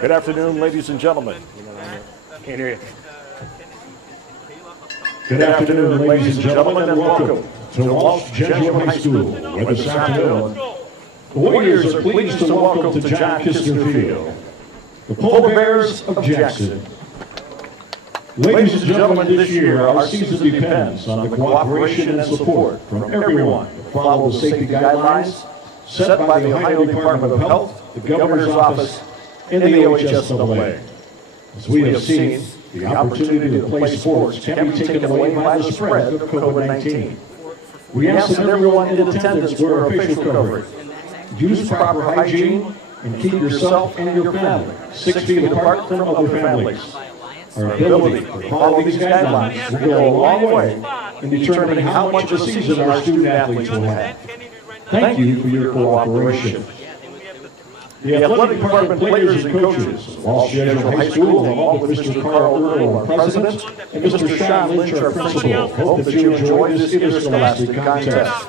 Good afternoon, ladies and gentlemen. Can't hear you. Good afternoon, ladies and gentlemen, and welcome to Walsh Jesuit High School, where this afternoon the Warriors are pleased to welcome to John Kistner Field the Polar Bears of Jackson. Ladies and gentlemen, this year our season depends on the cooperation and support from everyone to follow the safety guidelines set by the Ohio Department of Health, the Governor's Office, and the OHSAA. As we have seen, the opportunity to play sports can be taken away by the spread of COVID-19. We ask that everyone in attendance wear a facial covering, use proper hygiene, and keep yourself and your family 6 feet apart from other families. Our ability to follow these guidelines will go a long way in determining how much of a season our student athletes will have. Thank you for your cooperation. The athletic department players and coaches of Walsh Jesuit High School, along with Mr. Carl Earl, our president, and Mr. Sean Lynch, our principal, hope that you enjoy this interscholastic contest.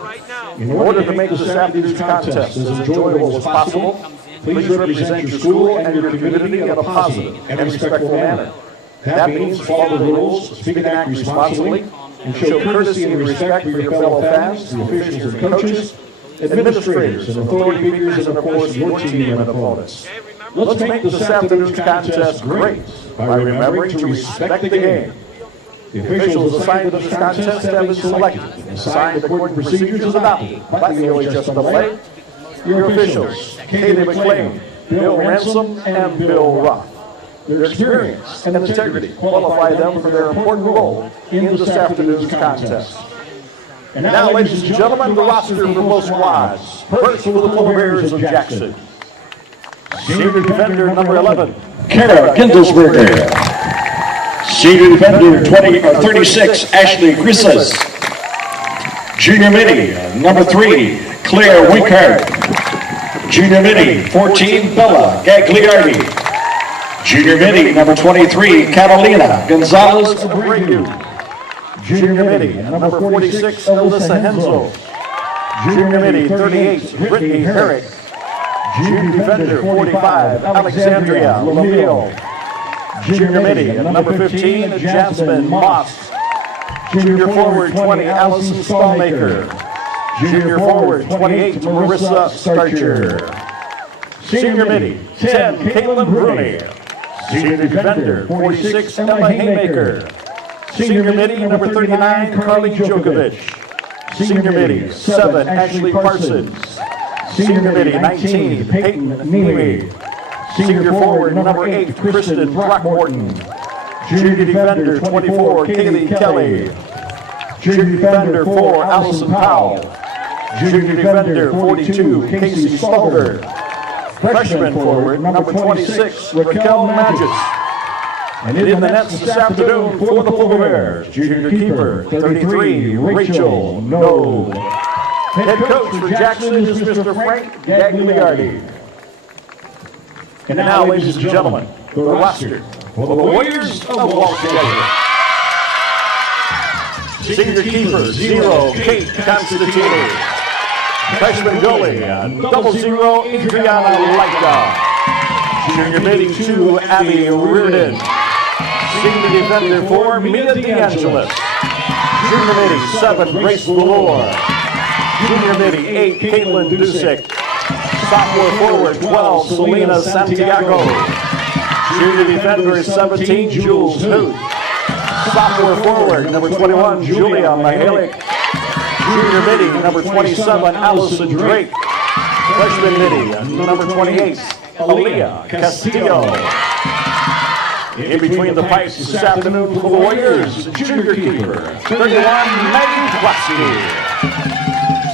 In order to make this afternoon's contest as enjoyable as possible, please represent your school and your community in a positive and respectful manner. That means follow the rules, speak and act responsibly, and show courtesy and respect for your fellow fans, the officials and coaches, administrators and authority figures, and of course your team and opponents. Let's make this afternoon's contest great by remembering to respect the game. The officials assigned to this contest have been selected and assigned according to procedures adopted by the OHSAA. Your officials, Katie McLean, Bill Ransom, and Bill Ruff. Their experience and integrity qualify them for their important role in this afternoon's contest. And now, ladies and gentlemen, the roster for both squads. First for the Polar Bears of Jackson. Senior defender number 11, Kara Kindlesberger. Senior defender 36, Ashley Grisas. Junior midi, number 3, Claire Winkart. Junior midi, 14, Bella Gagliardi. Junior midi, number 23, Catalina Gonzalez Abreu. Junior midi, number 46, Alyssa Henzo. Junior midi, 38, Brittany Herrick. Junior defender, 45, Alexandria Lamille. Junior midi, number 15, Jasmine Moss. Junior forward, 20, Allison Stallmaker. Junior forward, 28, Marissa Starcher. Senior midi, 10, Caitlin Bruni. Senior defender, 46, Emma Haymaker. Senior midi, number 39, Carly Djokovic. Senior midi, 7, Ashley Parsons. Senior midi, 19, Peyton Neamy. Senior forward, number 8, Kristen Throckmorton. Junior defender, 24, Kaylee Kelly. Junior defender, 4, Allison Powell. Junior defender, 42, Casey Stolberg. Freshman forward, number 26, Raquel Magis. And in the nets this afternoon for the Polar Bears, junior keeper, 33, Rachel No. Head coach for Jackson is Mr. Frank Gagliardi. And now, ladies and gentlemen, the roster for the Warriors of Walsh Jesuit. Senior keeper, 0, Kate Constantini. Freshman goalie, 00, Adriana Laika. Junior midi, 2, Abby Reardon. Senior defender, 4, Mia DeAngelis. Junior midi, 7, Grace Valor. Junior midi, 8, Caitlin Dusick. Sophomore forward, 12, Selena Santiago. Junior defender, 17, Jules Newt. Sophomore forward, number 21, Julia Mihalik. Junior midi, number 27, Allison Drake. Freshman midi, number 28, Aaliyah Castillo. In between the pipes this afternoon for the Warriors, junior keeper, 31, Maggie Klasky.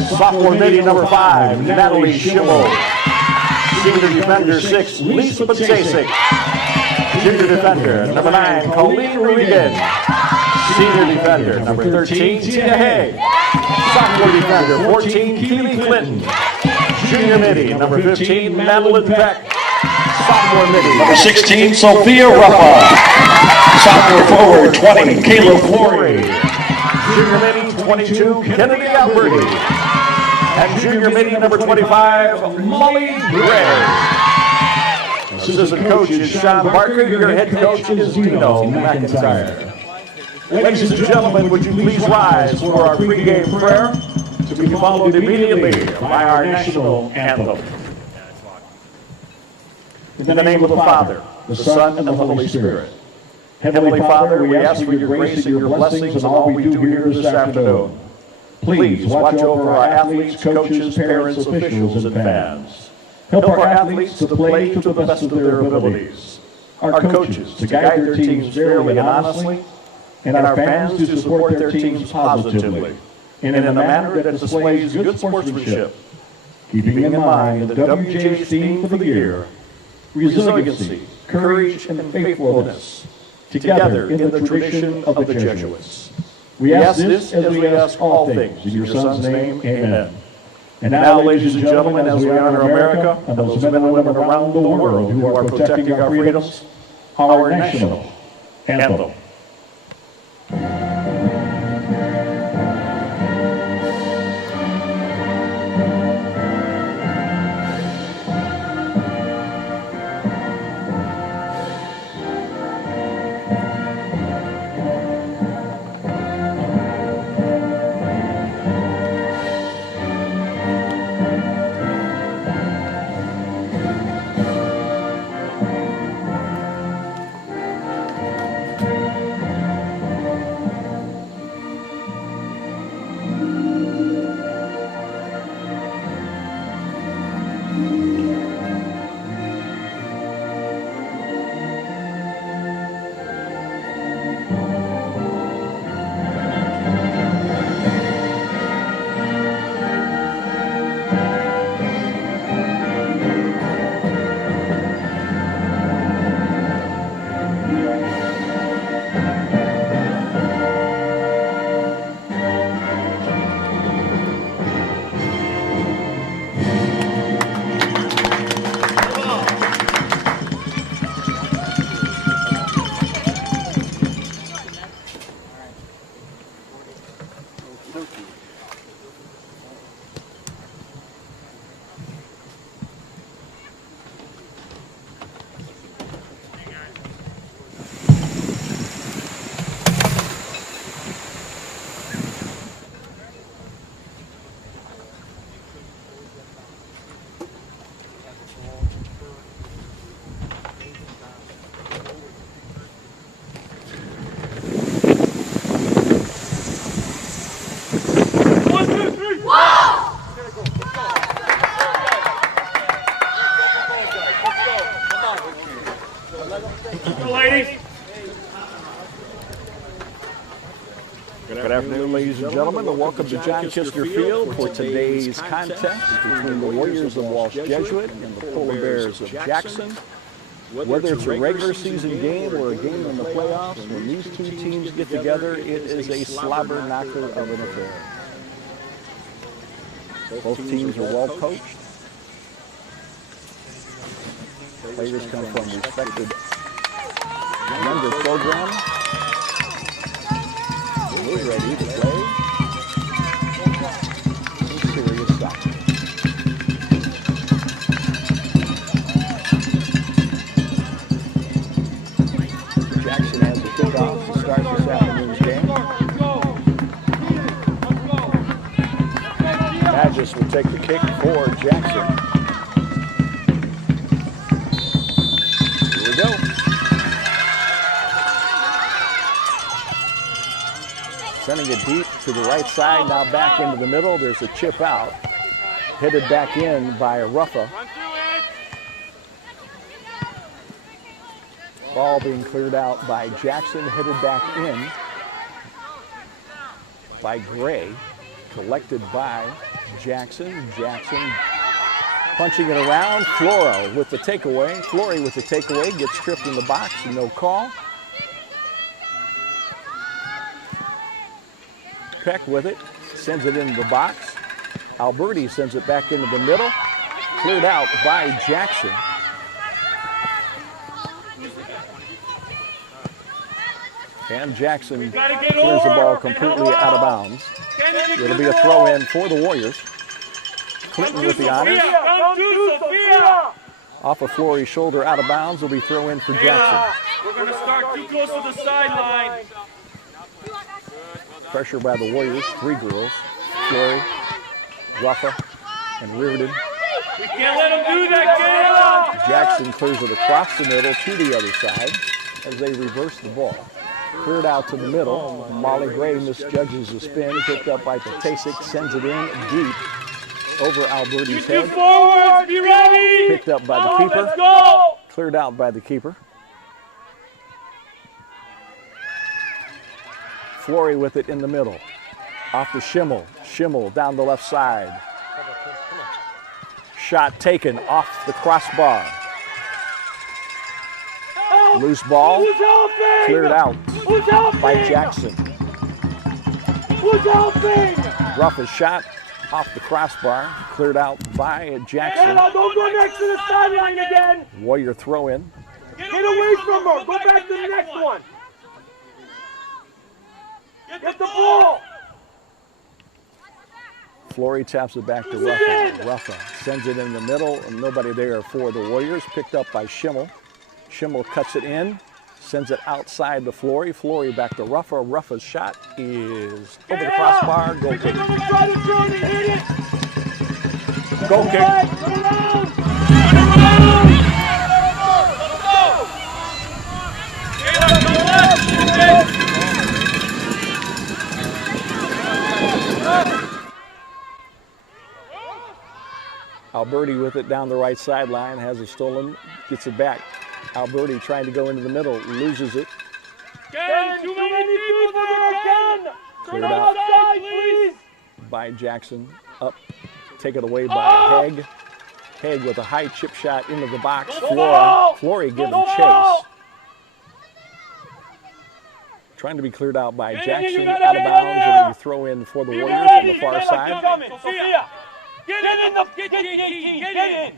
Sophomore midi, number 5, Natalie Schimmel. Senior defender, 6, Lisa Patasik. Junior defender, number 9, Colleen Regan. Senior defender, number 13, Tia Hay. Sophomore defender, 14, Keely Clinton. Junior midi, number 15, Madeline Peck. Sophomore midi, Number 16, Sophia Ruffa. Sophomore forward, 20, Caleb Flory. Junior midi, 22, Kennedy Alberti. And junior midi, number 25, Molly Gray. Assistant coach is Sean Barker. Your head coach is Dino McIntyre. Ladies and gentlemen, would you please rise for our pregame prayer to be followed immediately by our national anthem. In the name of the Father, the Son, and the Holy Spirit. Heavenly Father, we ask for your grace and your blessings on all we do here this afternoon. Please watch over our athletes, coaches, parents, officials, and fans. Help our athletes to play to the best of their abilities. Our coaches to guide their teams fairly and honestly, and our fans to support their teams positively and in a manner that displays good sportsmanship, keeping in mind the WJ's theme for the year: resiliency, courage, and faithfulness, together in the tradition of the Jesuits. We ask this as we ask all things in your Son's name, amen. And now, ladies and gentlemen, as we honor America and those men and women around the world who are protecting our freedoms, our national anthem. Good afternoon, ladies and gentlemen, and welcome to John Kistner Field for today's contest between the Warriors of Walsh Jesuit and the Polar Bears of Jackson. Whether it's a regular season game or a game in the playoffs, when these two teams get together, it is a slobber knocker of an affair. Both teams are well coached. Players come from respected younger programs. We're ready to play some serious soccer. Jackson has the kickoff to start this afternoon's game. Magis will take the kick for Jackson. Here we go. Sending it deep to the right side, now back into the middle. There's a chip out. Headed back in by Ruffa. Ball being cleared out by Jackson, headed back in by Gray. Collected by Jackson. Jackson punching it around. Flora with the takeaway. Flory with the takeaway, gets tripped in the box, no call. Peck with it, sends it into the box. Alberti sends it back into the middle. Cleared out by Jackson. And Jackson clears the ball completely out of bounds. It'll be a throw in for the Warriors. Clinton with the honors. Off of Flory's shoulder, out of bounds, will be throw in for Jackson. We're going to start too close to the sideline. Pressure by the Warriors, 3 girls, Flory, Ruffa, and Riordan. We can't let them do that, Kayla! Jackson clears it across the middle to the other side as they reverse the ball. Cleared out to the middle. Molly Gray misjudges the spin, picked up by Patasic, sends it in deep over Alberti's head. Forwards, be ready! Picked up by the keeper. Let's go! Cleared out by the keeper. Flory with it in the middle. Off to Schimmel. Schimmel down the left side. Shot taken off the crossbar. Loose ball. Who's helping? Cleared out Who's helping? by Jackson. Who's helping? Ruffa's shot off the crossbar. Cleared out by Jackson. Kayla, don't go next to the sideline again. Warrior throw in. Get away from her. Go back to the next one. Get the ball. Flory taps it back to Ruffa. Ruffa sends it in the middle, and nobody there for the Warriors. Picked up by Schimmel. Schimmel cuts it in, sends it outside to Flory. Flory back to Ruffa. Ruffa's shot is over the crossbar. Goal kick. Goal kick. Alberti with it down the right sideline, has it stolen, gets it back. Alberti trying to go into the middle, loses it. Too many people there, Cleared out please. by Jackson. Up, taken away by Haig. Haig with a high chip shot into the box. Flory giving chase. Trying to be cleared out by Jackson, out of bounds, and we throw in for the Warriors on the far side. Get in.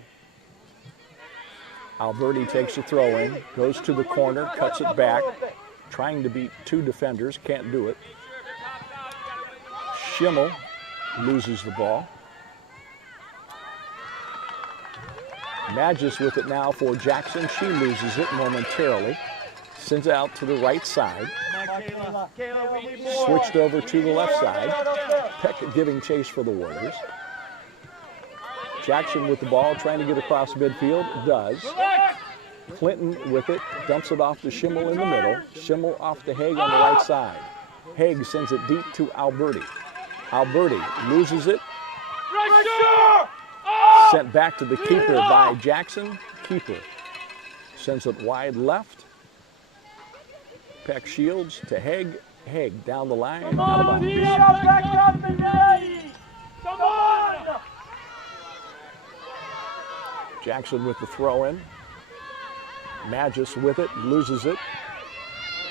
Alberti takes the throw in, goes to the corner, cuts it back, trying to beat 2 defenders, can't do it. Schimmel loses the ball. Magis with it now for Jackson. She loses it momentarily. Sends it out to the right side. Switched over to the left side. Peck giving chase for the Warriors. Jackson with the ball, trying to get across midfield, does. Clinton with it, dumps it off to Schimmel in the middle. Schimmel off to Haig on the right side. Haig sends it deep to Alberti. Alberti loses it. Sent back to the keeper by Jackson. Keeper sends it wide left. Peck shields to Haig. Haig down the line, out of bounds. Come on! Jackson with the throw in. Magis with it, loses it.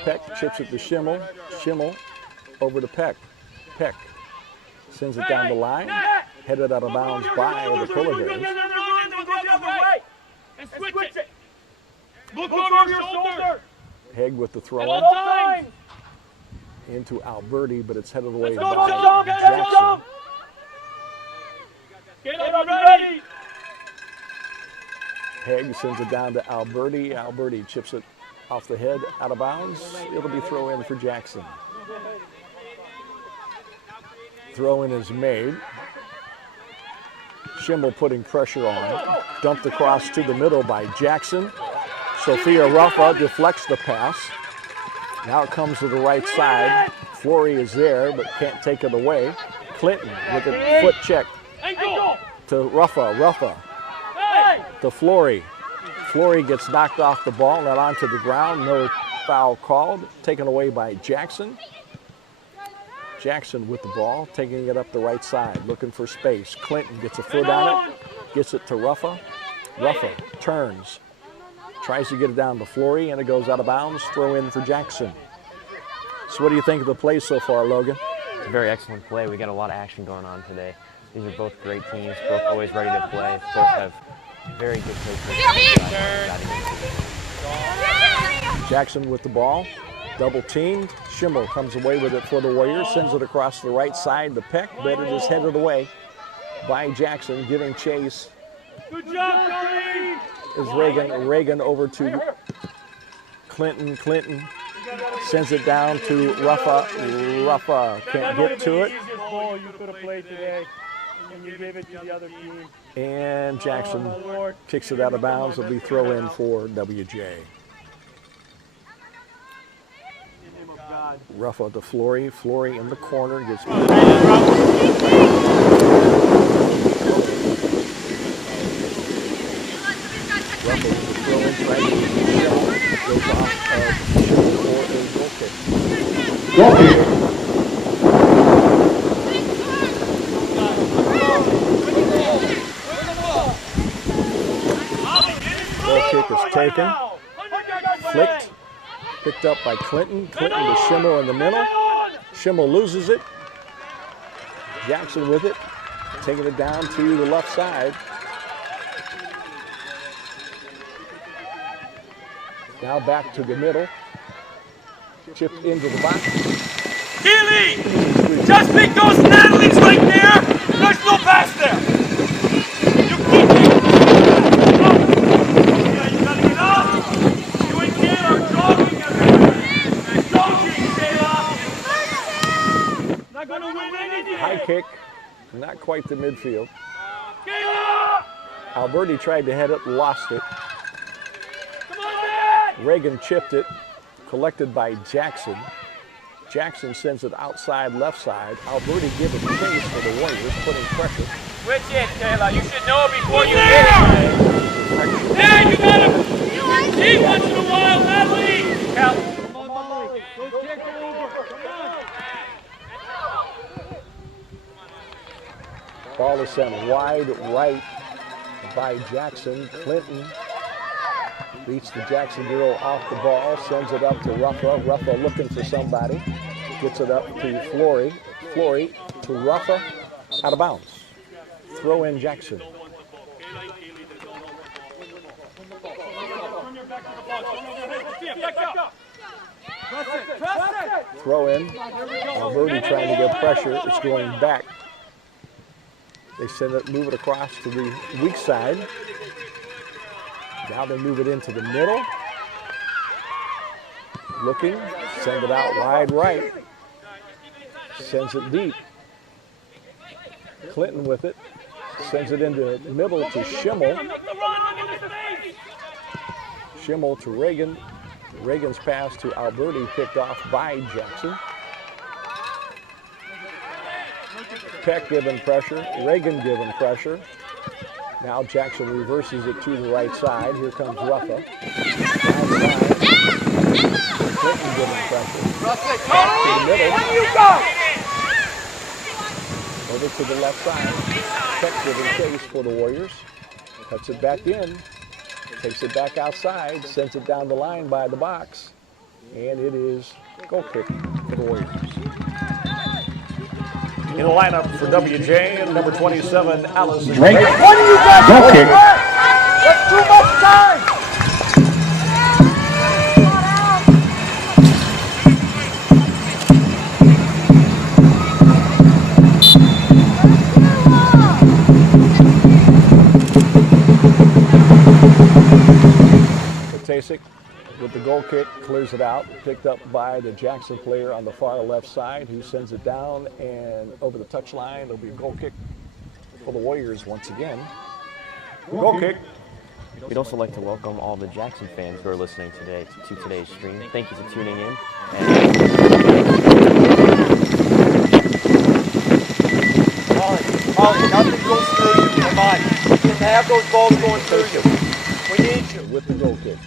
Peck chips it to Schimmel. Schimmel over to Peck. Peck sends it down the line. Headed out of bounds by the Polar Bears. Look over your shoulder. Haig with the throw in. Into Alberti, but it's headed away by Jackson. Get ready. Haig sends it down to Alberti. Alberti chips it off the head, out of bounds. It'll be throw in for Jackson. Throw in is made. Schimmel putting pressure on. Dumped across to the middle by Jackson. Sophia Ruffa deflects the pass. Now it comes to the right side. Flory is there, but can't take it away. Clinton with a foot check to Ruffa. Ruffa to Flory. Flory gets knocked off the ball, not onto the ground. No foul called. Taken away by Jackson. Jackson with the ball, taking it up the right side, looking for space. Clinton gets a foot on it, gets it to Ruffa. Ruffa turns, tries to get it down to Flory, and it goes out of bounds. Throw in for Jackson. So what do you think of the play so far, Logan? It's a very excellent play. We got a lot of action going on today. These are both great teams, both always ready to play. Both have very good play. Jackson with the ball, double teamed. Schimmel comes away with it for the Warriors, sends it across the right side to Peck, but it is headed away by Jackson, giving chase. Good job, Tony. is Reagan. Reagan over to Clinton. Clinton sends it down to Ruffa. Ruffa can't get to it. Easiest ball you could have played today, and you gave it to the other team. And Jackson kicks it out of bounds. It'll be throw in for WJ. Ruffa to Flory. Flory in the corner gets. Ruffa with the throw in, tries to goes off for a goal kick. Goal kick. Goal kick is taken, flicked, picked up by Clinton. Clinton to Schimmel in the middle. Schimmel loses it. Jackson with it, taking it down to the left side. Now back to the middle. Chipped into the box. Keely! Just because Natalie's right there, there's no pass there. You keep it. Yeah, you gotta get up. You and Taylor are jogging everywhere. Jogging, Taylor. Not gonna win anything. High kick, not quite the midfield. Taylor! Alberti tried to head it, lost it. Come on, man! Reagan chipped it, collected by Jackson. Jackson sends it outside left side. Alberti gives it chase for the Warriors, putting pressure. Switch it, Taylor. You should know before you hit it. There, you got him. You can see once in a while, Natalie. Help. Come on, Molly. Go kick over. Come on. Ball is sent wide right by Jackson. Clinton beats the Jackson girl off the ball, sends it up to Ruffa. Ruffa looking for somebody. Gets it up to Flory. Flory to Ruffa. Out of bounds. Throw in Jackson. Throw in. Alberti trying to get pressure. It's going back. They send it, move it across to the weak side. Now they move it into the middle. Looking, send it out wide right. Sends it deep. Clinton with it. Sends it into the middle to Schimmel. Schimmel to Reagan. Reagan's pass to Alberti picked off by Jackson. Peck given pressure. Reagan given pressure. Now Jackson reverses it to the right side. Here comes Ruffa. Outside. Clinton giving pressure. To the middle. Over to the left side. Peck giving chase for the Warriors. Cuts it back in. Takes it back outside. Sends it down the line by the box. And it is goal kick for the Warriors. In the lineup for WJ, number 27, Allison. What do you got? Goal kick. That's too much time. Kasich with the goal kick clears it out, picked up by the Jackson player on the far left side, who sends it down and over the touchline. It'll be a goal kick for the Warriors once again. Goal kick. We'd also like to welcome all the Jackson fans who are listening today to today's stream. Thank you for tuning in. Molly, nothing goes through you. Come on. You can have those balls going through you. We need you. With the goal kick.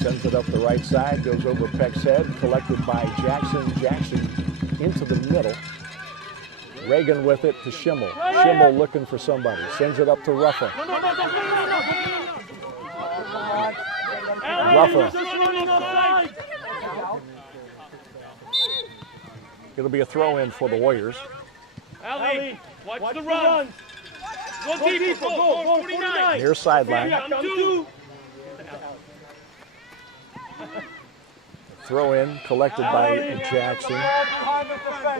Sends it up the right side, goes over Peck's head, collected by Jackson. Jackson into the middle. Reagan with it to Schimmel. Schimmel looking for somebody. Sends it up to Ruffa. Ruffa. It'll be a throw-in for the Warriors. Ali, watch the run. Go deep, go, 49. Near sideline. Come two. Throw in, collected by Jackson.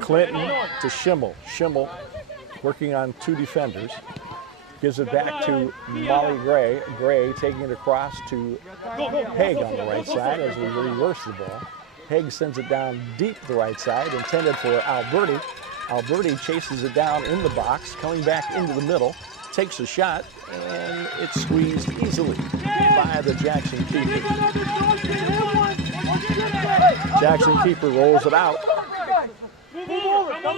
Clinton to Schimmel. Schimmel working on 2 defenders. Gives it back to Molly Gray. Gray taking it across to Haig on the right side as we reverse the ball. Haig sends it down deep the right side, intended for Alberti. Alberti chases it down in the box, coming back into the middle, takes a shot, and it's squeezed easily by the Jackson keeper. Jackson keeper rolls it out.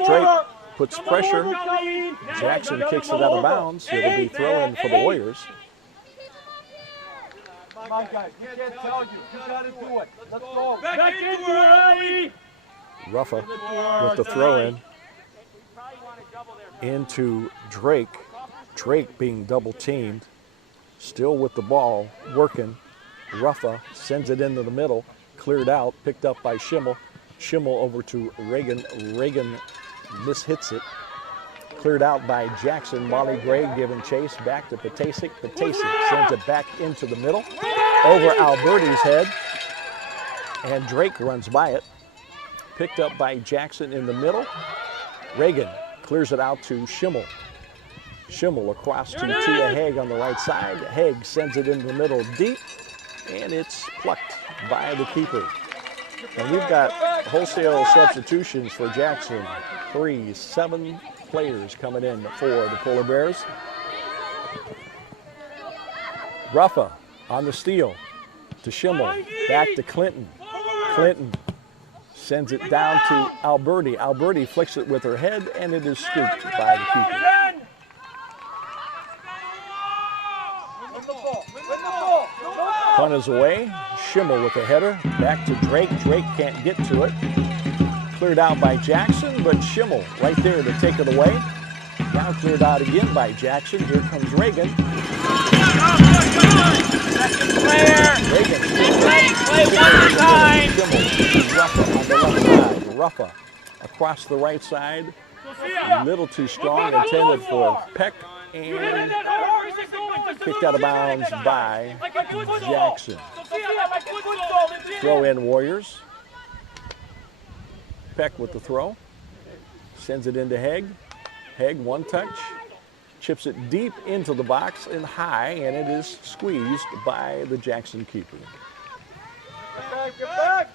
Drake puts pressure. Jackson kicks it out of bounds. It'll be throw-in for the Warriors. Come on, guys. We can't tell you. You got to do it. Let's go. Back into her, Ali. Ruffa with the throw-in into Drake. Drake being double-teamed. Still with the ball, working. Ruffa sends it into the middle. Cleared out, picked up by Schimmel. Schimmel over to Reagan. Reagan mishits it. Cleared out by Jackson. Molly Gray giving chase back to Patasic. Patasic sends it back into the middle. Over Alberti's head. And Drake runs by it. Picked up by Jackson in the middle. Reagan clears it out to Schimmel. Schimmel across to Tia Haig on the right side. Haig sends it into the middle deep. And it's plucked by the keeper. And we've got wholesale substitutions for Jackson. 7 players coming in for the Polar Bears. Ruffa on the steal to Schimmel. Back to Clinton. Clinton sends it down to Alberti. Alberti flicks it with her head, and it is scooped by the keeper. Punt is away. Schimmel with a header. Back to Drake. Drake can't get to it. Cleared out by Jackson, but Schimmel right there to take it away. Now cleared out again by Jackson. Here comes Reagan. Second player. Reagan. Play one more time. Ruffa on the left side. Ruffa across the right side. A little too strong, intended for Peck, and kicked out of bounds by Jackson. Throw in Warriors. Peck with the throw. Sends it into Haig. Haig, one touch. Chips it deep into the box and high, and it is squeezed by the Jackson keeper. A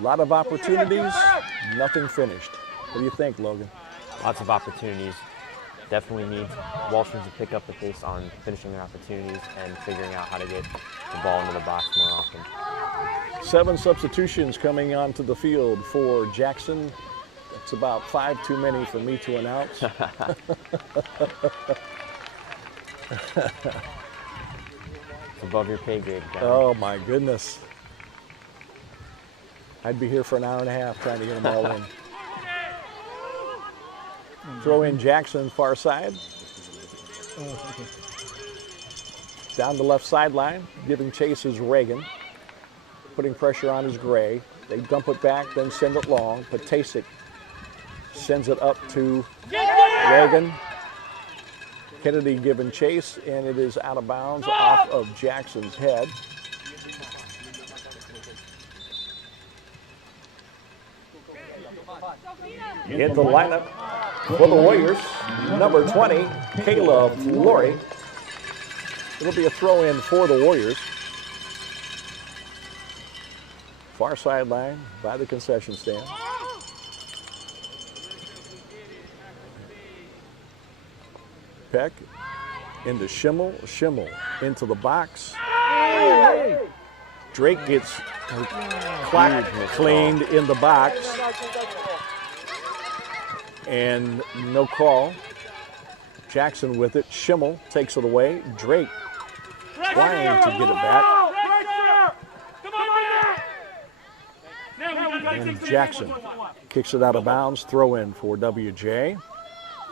lot of opportunities, nothing finished. What do you think, Logan? Lots of opportunities. Definitely needs Walsh to pick up the pace on finishing their opportunities and figuring out how to get the ball into the box more often. 7 substitutions coming onto the field for Jackson. It's about 5 too many for me to announce. It's above your pay grade, guys. Oh my goodness. I'd be here for an hour and a half trying to get them all in. Throw in Jackson far side. Down the left sideline, giving chase is Reagan. Putting pressure on is Gray. They dump it back, then send it long. Patasic sends it up to Reagan. Kennedy giving chase, and it is out of bounds off of Jackson's head. In the lineup for the Warriors, number 20, Kayla Flory. It'll be a throw-in for the Warriors. Far sideline by the concession stand. Peck into Schimmel. Schimmel into the box. Drake gets cleaned in the box. And no call. Jackson with it. Schimmel takes it away. Drake trying to get it back. And Jackson kicks it out of bounds. Throw in for WJ.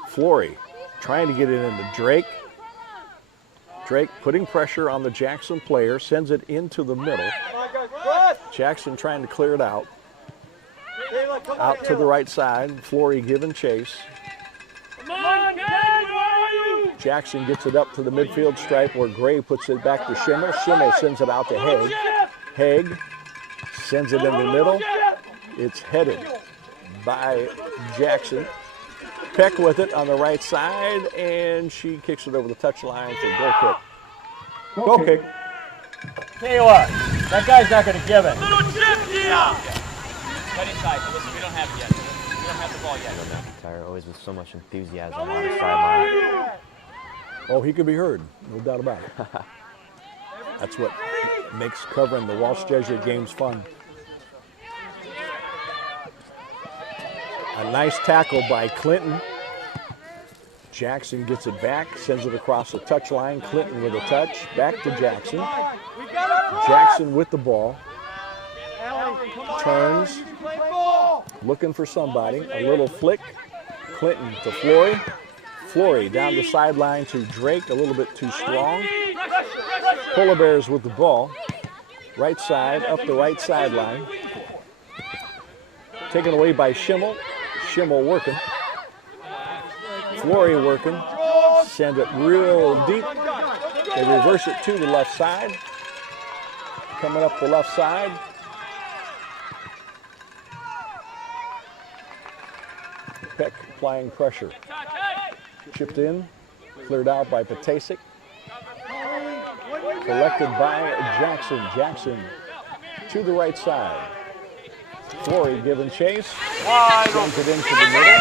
Flory trying to get it into Drake. Drake putting pressure on the Jackson player. Sends it into the middle. Jackson trying to clear it out. Out to the right side. Flory giving chase. Jackson gets it up to the midfield stripe where Gray puts it back to Schimmel. Schimmel sends it out to Haig. Haig sends it in the middle. It's headed by Jackson. Peck with it on the right side, and she kicks it over the touchline for a goal kick. Goal kick. Tell you what, that guy's not going to give it. Little chip, yeah! Cut inside. Listen, we don't have it yet. We don't have the ball yet. McIntyre always with so much enthusiasm on the sideline. Oh, he could be heard, no doubt about it. That's what makes covering the Walsh Jesuit games fun. A nice tackle by Clinton. Jackson gets it back, sends it across the touchline. Clinton with a touch, back to Jackson. Jackson with the ball. Turns, looking for somebody. A little flick. Clinton to Flory. Flory down the sideline to Drake, a little bit too strong. Polar Bears with the ball. Right side, up the right sideline. Taken away by Schimmel. Schimmel working. Flory working. Send it real deep. They reverse it to the left side. Coming up the left side. Peck applying pressure. Chipped in. Cleared out by Potasic. Collected by Jackson. Jackson to the right side. Flory giving chase. Sends it into the middle.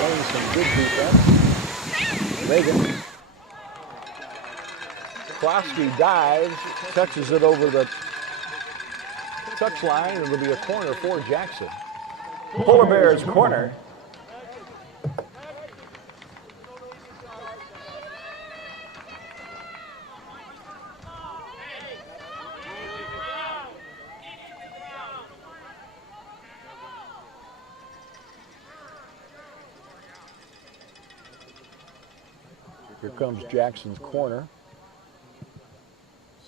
Playing some good defense. Reagan. Klosky dives, touches it over the touchline. It'll be a corner for Jackson. Polar Bears corner. Here comes Jackson's corner.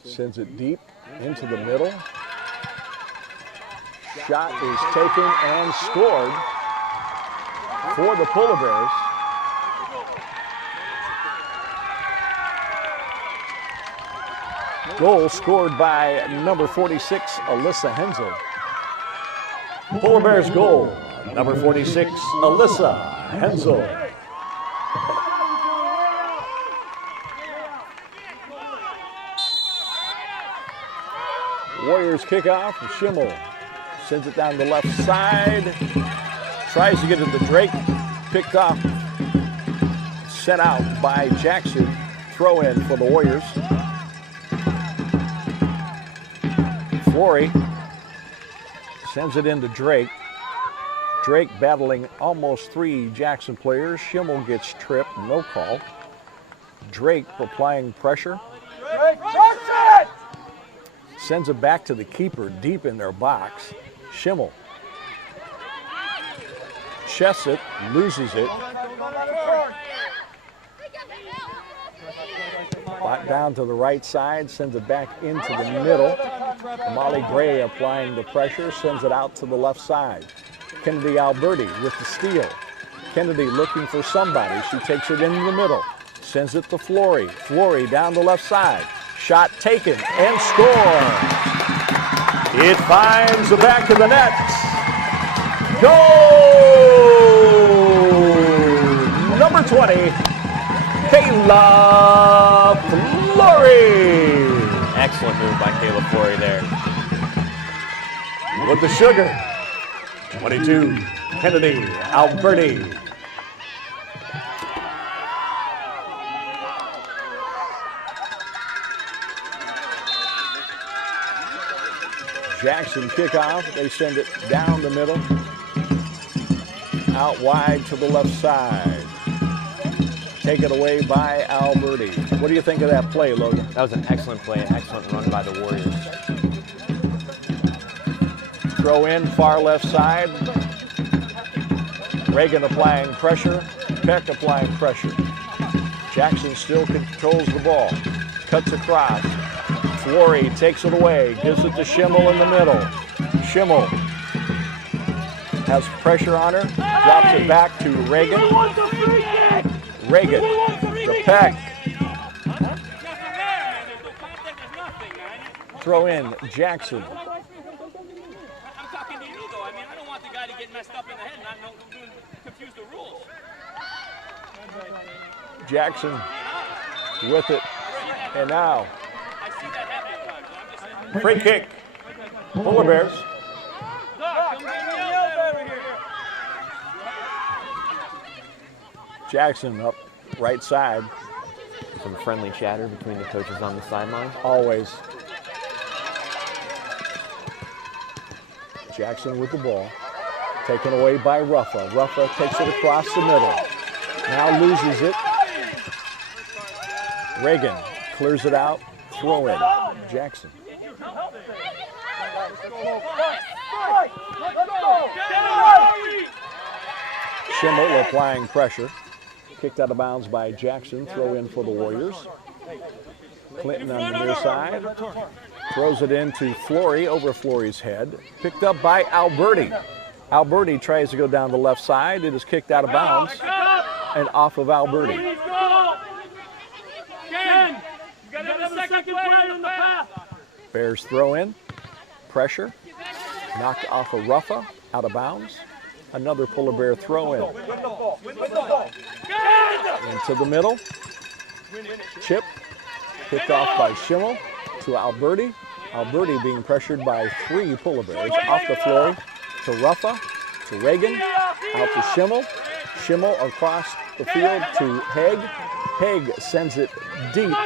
Sends it deep into the middle. Shot is taken and scored for the Polar Bears. Goal scored by number 46, Alyssa Hensel. Polar Bears goal, number 46, Alyssa Hensel. Warriors kick off. Schimmel sends it down the left side. Tries to get it to Drake. Picked off. Sent out by Jackson. Throw in for the Warriors. Flory sends it into Drake. Drake battling almost 3 Jackson players. Schimmel gets tripped. No call. Drake applying pressure. Sends it back to the keeper deep in their box. Schimmel chests it, loses it. Back down to the right side, sends it back into the middle. Molly Gray applying the pressure, sends it out to the left side. Kennedy Alberti with the steal. Kennedy looking for somebody. She takes it into the middle, sends it to Flory. Flory down the left side. Shot taken and score. It finds the back of the net. Goal! Number 20, Kayla Flory. Excellent move by Kayla Flory there. With the sugar, 22, Kennedy Alberti. Jackson kickoff. They send it down the middle. Out wide to the left side. Taken away by Alberti. What do you think of that play, Logan? That was an excellent play, an excellent run by the Warriors. Throw in far left side. Reagan applying pressure. Peck applying pressure. Jackson still controls the ball. Cuts across. Flory takes it away, gives it to Schimmel in the middle. Schimmel has pressure on her, drops it back to Reagan. Reagan to Peck. Throw in Jackson. I'm talking to you, though. I mean, I don't want the guy to get messed Jackson with it. And now, free kick. Polar Bears. Jackson up right side. Some friendly chatter between the coaches on the sideline. Always. Jackson with the ball. Taken away by Ruffa. Ruffa takes it across the middle. Now loses it. Reagan clears it out. Throw in. Jackson. Schimmel applying pressure. Kicked out of bounds by Jackson. Throw in for the Warriors. Clinton on the near side. Throws it into Flory, over Flory's head. Picked up by Alberti. Alberti tries to go down the left side. It is kicked out of bounds and off of Alberti. Bears throw in. Pressure. Knocked off of Ruffa. Out of bounds. Another Polar Bear throw in. Into the middle. Chip. Picked off by Schimmel to Alberti. Alberti being pressured by 3 Polar Bears. Off the floor to Ruffa, to Reagan, out to Schimmel. Schimmel across the field to Haig. Haig sends it deep.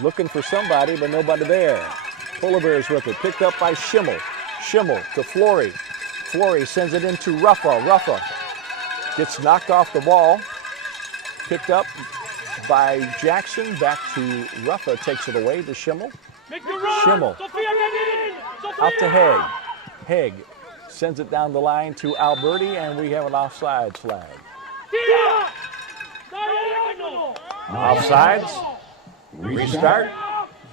Looking for somebody, but nobody there. Polar Bears with it. Picked up by Schimmel. Schimmel to Flory. Flory sends it into Ruffa. Ruffa gets knocked off the ball. Picked up by Jackson. Back to Ruffa. Takes it away to Schimmel. Schimmel out to Haig. Haig sends it down the line to Alberti, and we have an offside flag. Offsides. Restart.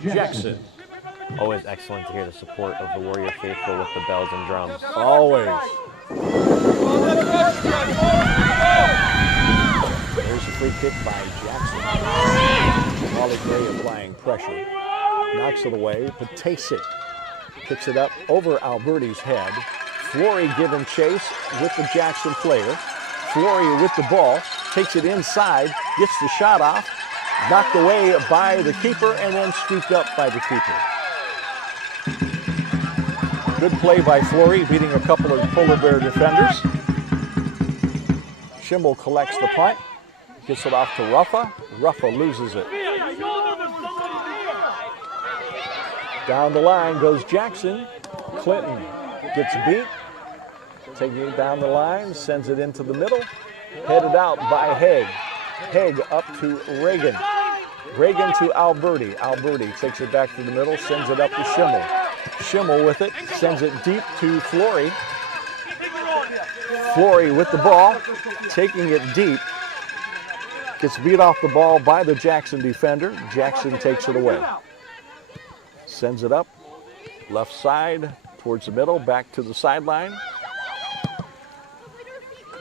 Jackson. Always excellent to hear the support of the Warrior faithful with the bells and drums. Always. There's a free kick by Jackson. Molly Gray applying pressure. Knocks it away, but takes it. Picks it up over Alberti's head. Flory giving chase with the Jackson player. Flory with the ball. Takes it inside. Gets the shot off. Knocked away by the keeper and then scooped up by the keeper. Good play by Flory, beating a couple of Polar Bear defenders. Schimmel collects the punt. Gets it off to Ruffa. Ruffa loses it. Down the line goes Jackson. Clinton gets beat. Taking it down the line, sends it into the middle. Headed out by Haig. Haig up to Reagan. Reagan to Alberti. Alberti takes it back to the middle, sends it up to Schimmel. Schimmel with it, sends it deep to Flory. Flory with the ball, taking it deep. Gets beat off the ball by the Jackson defender. Jackson takes it away. Sends it up, left side, towards the middle, back to the sideline.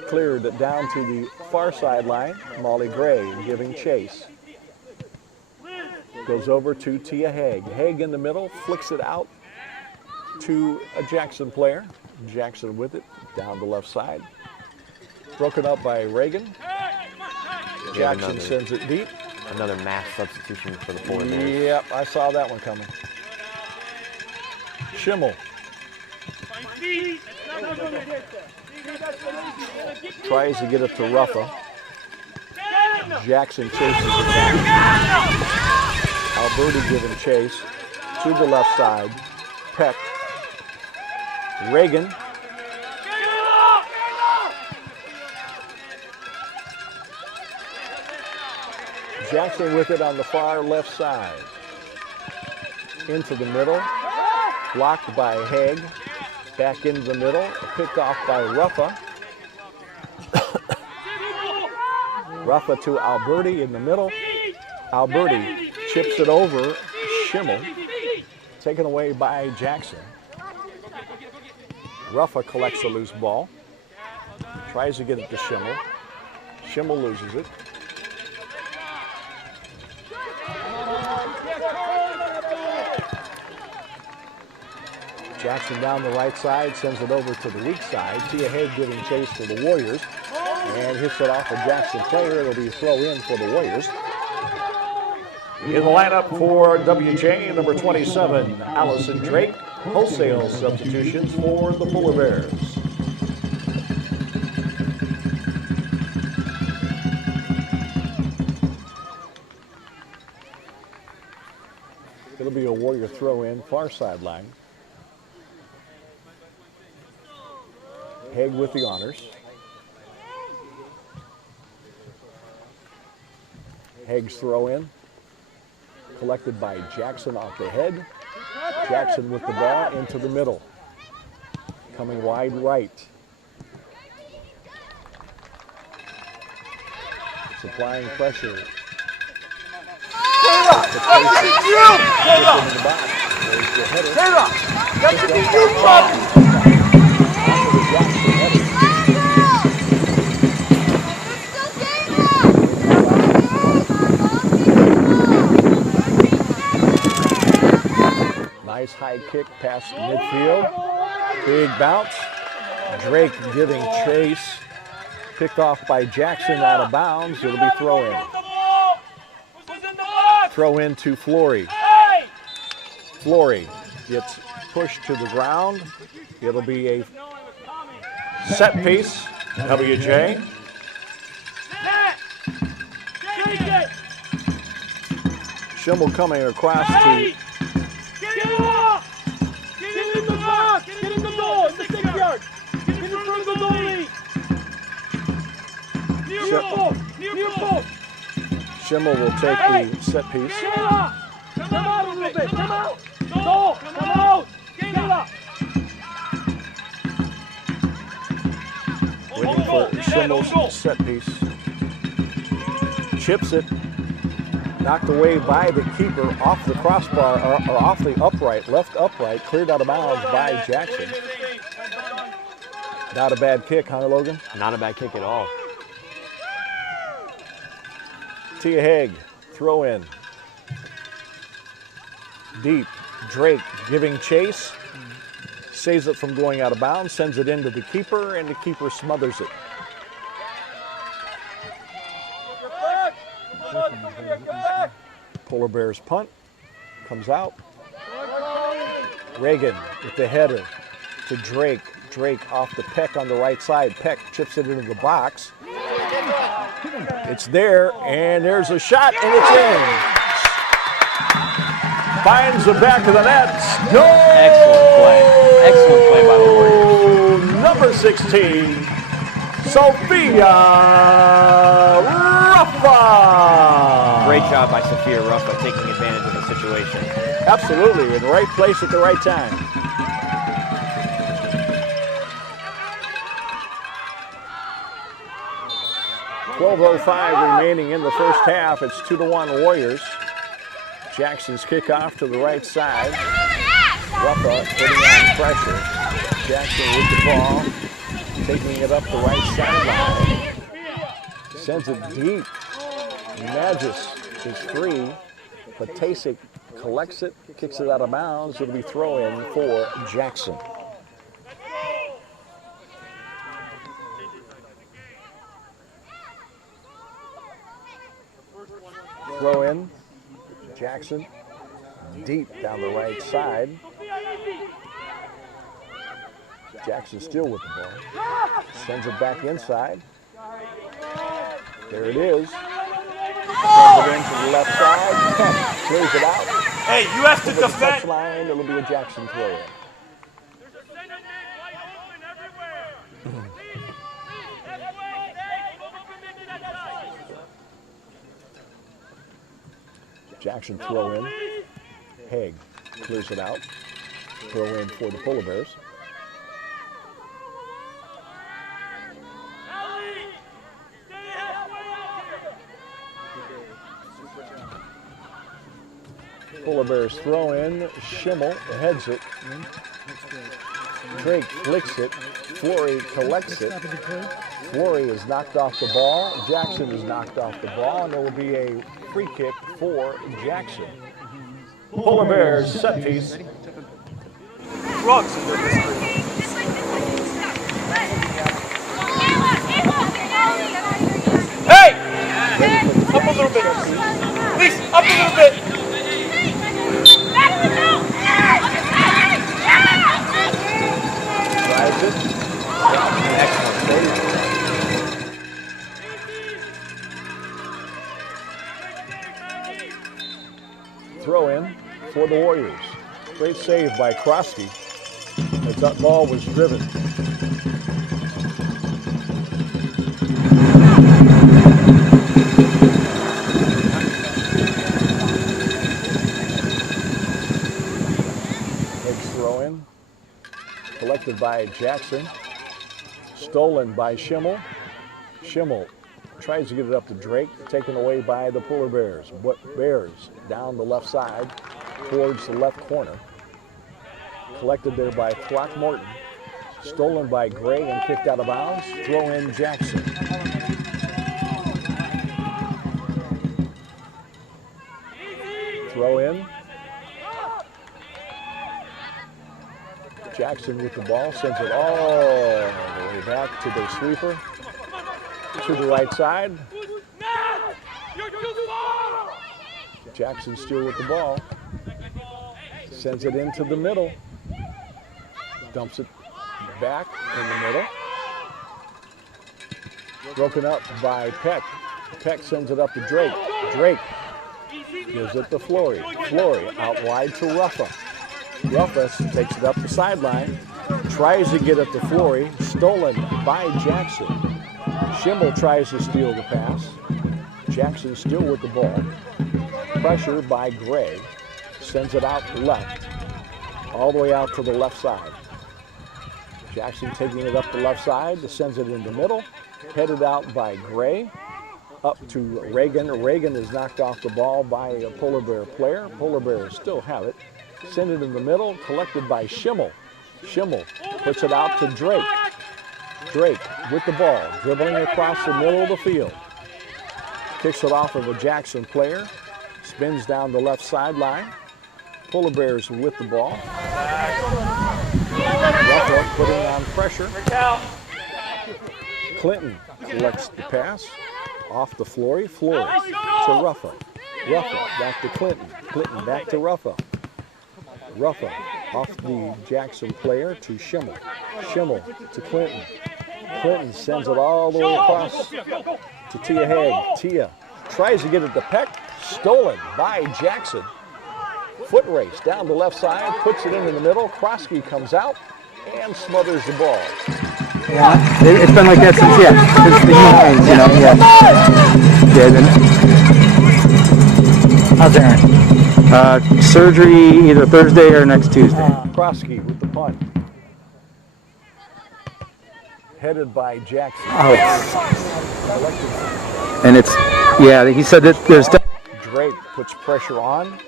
Cleared it down to the far sideline. Molly Gray giving chase. Goes over to Tia Haig. Haig in the middle, flicks it out to a Jackson player. Jackson with it, down the left side. Broken up by Reagan. Jackson sends it deep. Another mass substitution for the Polar Bears. Yep, I saw that one coming. Schimmel. Tries to get it to Ruffa. Jackson chases it down. Alberti giving chase to the left side. Peck. Reagan. Jackson with it on the far left side. Into the middle. Blocked by Haig. Back into the middle. Picked off by Ruffa. Ruffa to Alberti in the middle. Alberti chips it over Schimmel. Taken away by Jackson. Ruffa collects the loose ball. Tries to get it to Schimmel. Schimmel loses it. Jackson down the right side, sends it over to the weak side. Tia Haig giving chase for the Warriors. and hits it off a Jackson player. It'll be a throw in for the Warriors. In the lineup for WJ, number 27, Allison Drake. Wholesale substitutions for the Polar Bears. It'll be a Warrior throw in, far sideline. Haig with the honors. Haig's throw in, collected by Jackson off the head. Jackson with the ball into the middle. Coming wide right. It's applying pressure. Nice high kick past midfield. Big bounce. Drake giving chase. Picked off by Jackson out of bounds. It'll be throw in. Throw in to Flory. Flory gets pushed to the ground. It'll be a Set piece, WJ. Schimmel coming across to Get in the box! Get in the goal! In the 6 yard! Get in front of the goalie! Near post! Near post! Schimmel will take the set piece. Come out a little bit! Come out! Go! Come out! Get up! Waiting for Schimmel's set piece. Chips it. Knocked away by the keeper off the crossbar, or off the upright, left upright, cleared out of bounds by Jackson. Not a bad kick, huh, Logan? Not a bad kick at all. Tia Haig, throw in. Deep, Drake giving chase. Saves it from going out of bounds, sends it into the keeper, and the keeper smothers it. Polar Bears punt, comes out. Reagan with the header to Drake. Drake off the Peck on the right side. Peck chips it into the box. It's there, and there's a shot, and it's in. Finds the back of the net. Goal! Excellent play. Excellent play by the Warriors. Number 16, Sophia Ruffa. Great job by Sophia Ruffa taking advantage of the situation. Absolutely, in the right place at the right time. .12:05 remaining in the first half. It's 2-1 Warriors. Jackson's kickoff to the right side. Ruffa putting on pressure. Jackson with the ball, taking it up the right sideline. Sends it deep. Magis is free. Patasic collects it, kicks it out of bounds. It'll be throw in for Jackson. Throw in, Jackson, deep down the right side. Jackson still with the ball. Sends it back inside. There it is. Sends it into the left side. Clears it out. Hey, you have to Over the defend. touchline, it'll be a Jackson throw in. Jackson throw in. Haig clears it out. Throw in for the Polar Bears. Polar Bears throw in. Schimmel heads it. Drake flicks it. Flory collects it. Flory is knocked off the ball. Jackson is knocked off the ball, and there will be a free kick for Jackson. Polar Bears set piece. Drugs in their history. Up a little bit. Please, up a little bit. Drives it. Excellent save. Throw in for the Warriors. Great save by Krosky as that ball was driven. Next throw in. Collected by Jackson. Stolen by Schimmel. Schimmel tries to get it up to Drake, taken away by the Polar Bears. Bears down the left side towards the left corner. Collected there by Throckmorton. Stolen by Gray and kicked out of bounds. Throw in Jackson. Throw in. Jackson with the ball, sends it all the way back to the sweeper. To the right side. Jackson still with the ball. Sends it into the middle. Dumps it back in the middle. Broken up by Peck. Peck sends it up to Drake. Drake gives it to Flory. Flory out wide to Ruffa. Ruffa takes it up the sideline. Tries to get it to Flory. Stolen by Jackson. Schimmel tries to steal the pass. Jackson still with the ball. Pressure by Gray. Sends it out left. All the way out to the left side. Jackson taking it up the left side. Sends it in the middle. Headed out by Gray. Up to Reagan. Reagan is knocked off the ball by a Polar Bear player. Polar Bears still have it. Send it in the middle. Collected by Schimmel. Schimmel puts it out to Drake. Drake with the ball, dribbling across the middle of the field. Kicks it off of a Jackson player. Spins down the left sideline. Polar Bears with the ball. Ruffa putting on pressure. Clinton collects the pass. Off to Flory. Flory to Ruffa. Ruffa back to Clinton. Clinton back to Ruffa. Ruffa off the Jackson player to Schimmel. Schimmel to Clinton. Clinton sends it all the way across to Tia Haig. Tia tries to get it to Peck. Stolen by Jackson. Foot race down the left side. Puts it in the middle. Krosky comes out and smothers the ball. Yeah, it's been like that since the U-Hains, you know. Yeah. How's Aaron? Surgery either Thursday or next Tuesday. Krosky with the punt. Headed by Jackson. Oh. And it's, yeah, he said that there's... Drake puts pressure on.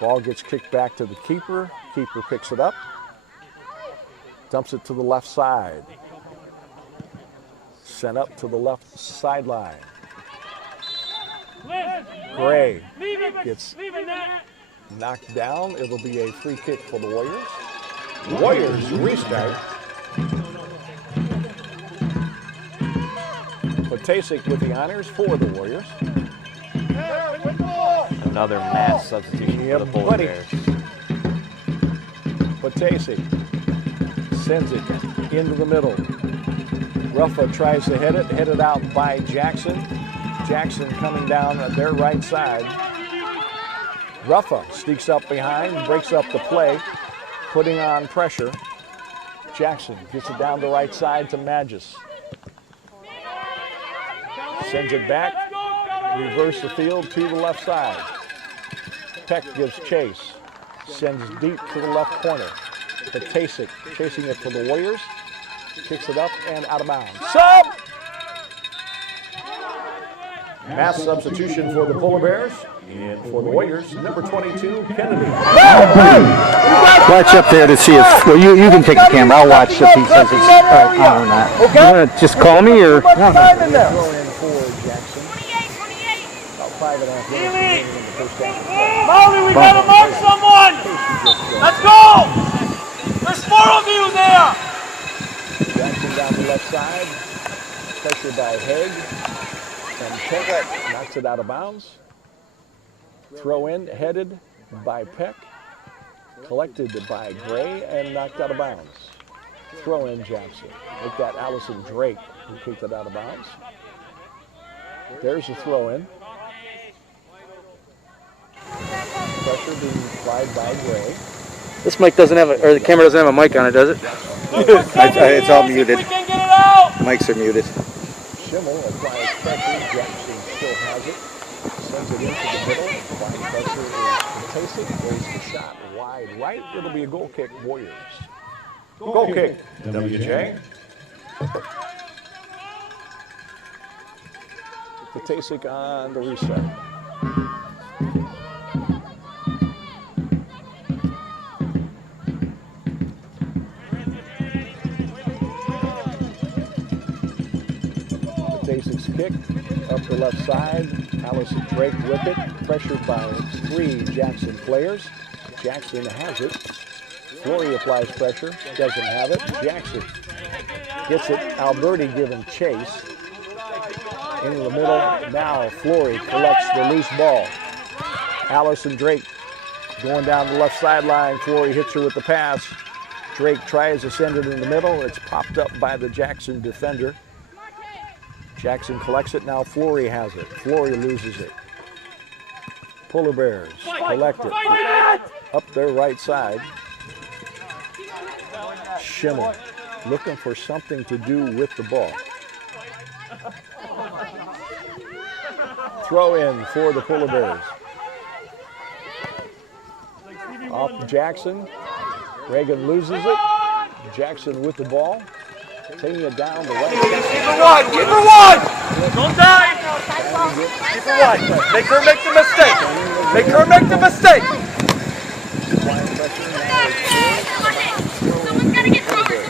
Ball gets kicked back to the keeper. Keeper picks it up. Dumps it to the left side. Sent up to the left sideline. Gray gets knocked down. It'll be a free kick for the Warriors. Warriors restart. Potasic with the honors for the Warriors. Another mass substitution for the Polar Bears. Potasic sends it into the middle. Ruffa tries to head it out by Jackson. Jackson coming down at their right side. Ruffa sneaks up behind, breaks up the play, putting on pressure. Jackson gets it down the right side to Magis. Sends it back, reverse the field to the left side. Peck gives chase, sends deep to the left corner. Potasic chasing it for the Warriors. Kicks it up and out of bounds. Sub! Mass substitution for the Polar Bears. And for the Warriors, number 22, Kennedy. Watch up there to see if, well, you can take the camera. I'll watch if he says it's right on or not. Okay. You want to just call me or? Throw in for Jackson. About 5.5 minutes in the first half. Molly, we gotta mark someone! Let's go! There's 4 of you there! Jackson down the left side. Pressure by Haig. And Peck knocks it out of bounds. Throw in, headed by Peck. Collected by Gray and knocked out of bounds. Throw in Jackson. Make that Allison Drake who kicked it out of bounds. There's a throw in. Pressure being applied by Gray. This mic doesn't have or the camera doesn't have a mic on it, does it? It's all muted. Mics are muted. Schimmel applies pressure. Jackson still has it. Sends it into the middle. Applying pressure is Kasich. Goes the shot wide right. It'll be a goal kick, Warriors. Goal kick, WJ. Kasich on the reset. Kasich's kick up the left side. Allison Drake with it. Pressured by 3 Jackson players. Jackson has it. Flory applies pressure. Doesn't have it. Jackson gets it. Alberti giving chase. Into the middle. Now Flory collects the loose ball. Allison Drake going down the left sideline. Flory hits her with the pass. Drake tries to send it in the middle. It's popped up by the Jackson defender. Jackson collects it. Now Flory has it. Flory loses it. Polar Bears collect it. Up their right side. Schimmel looking for something to do with the ball. Throw in for the Polar Bears. Off Jackson. Reagan loses it. Jackson with the ball. Taking it down the right. Keep her one! Keep her one! Don't die! Keep her one! Make her make the mistake! Make her make the mistake! Someone's got to get forward.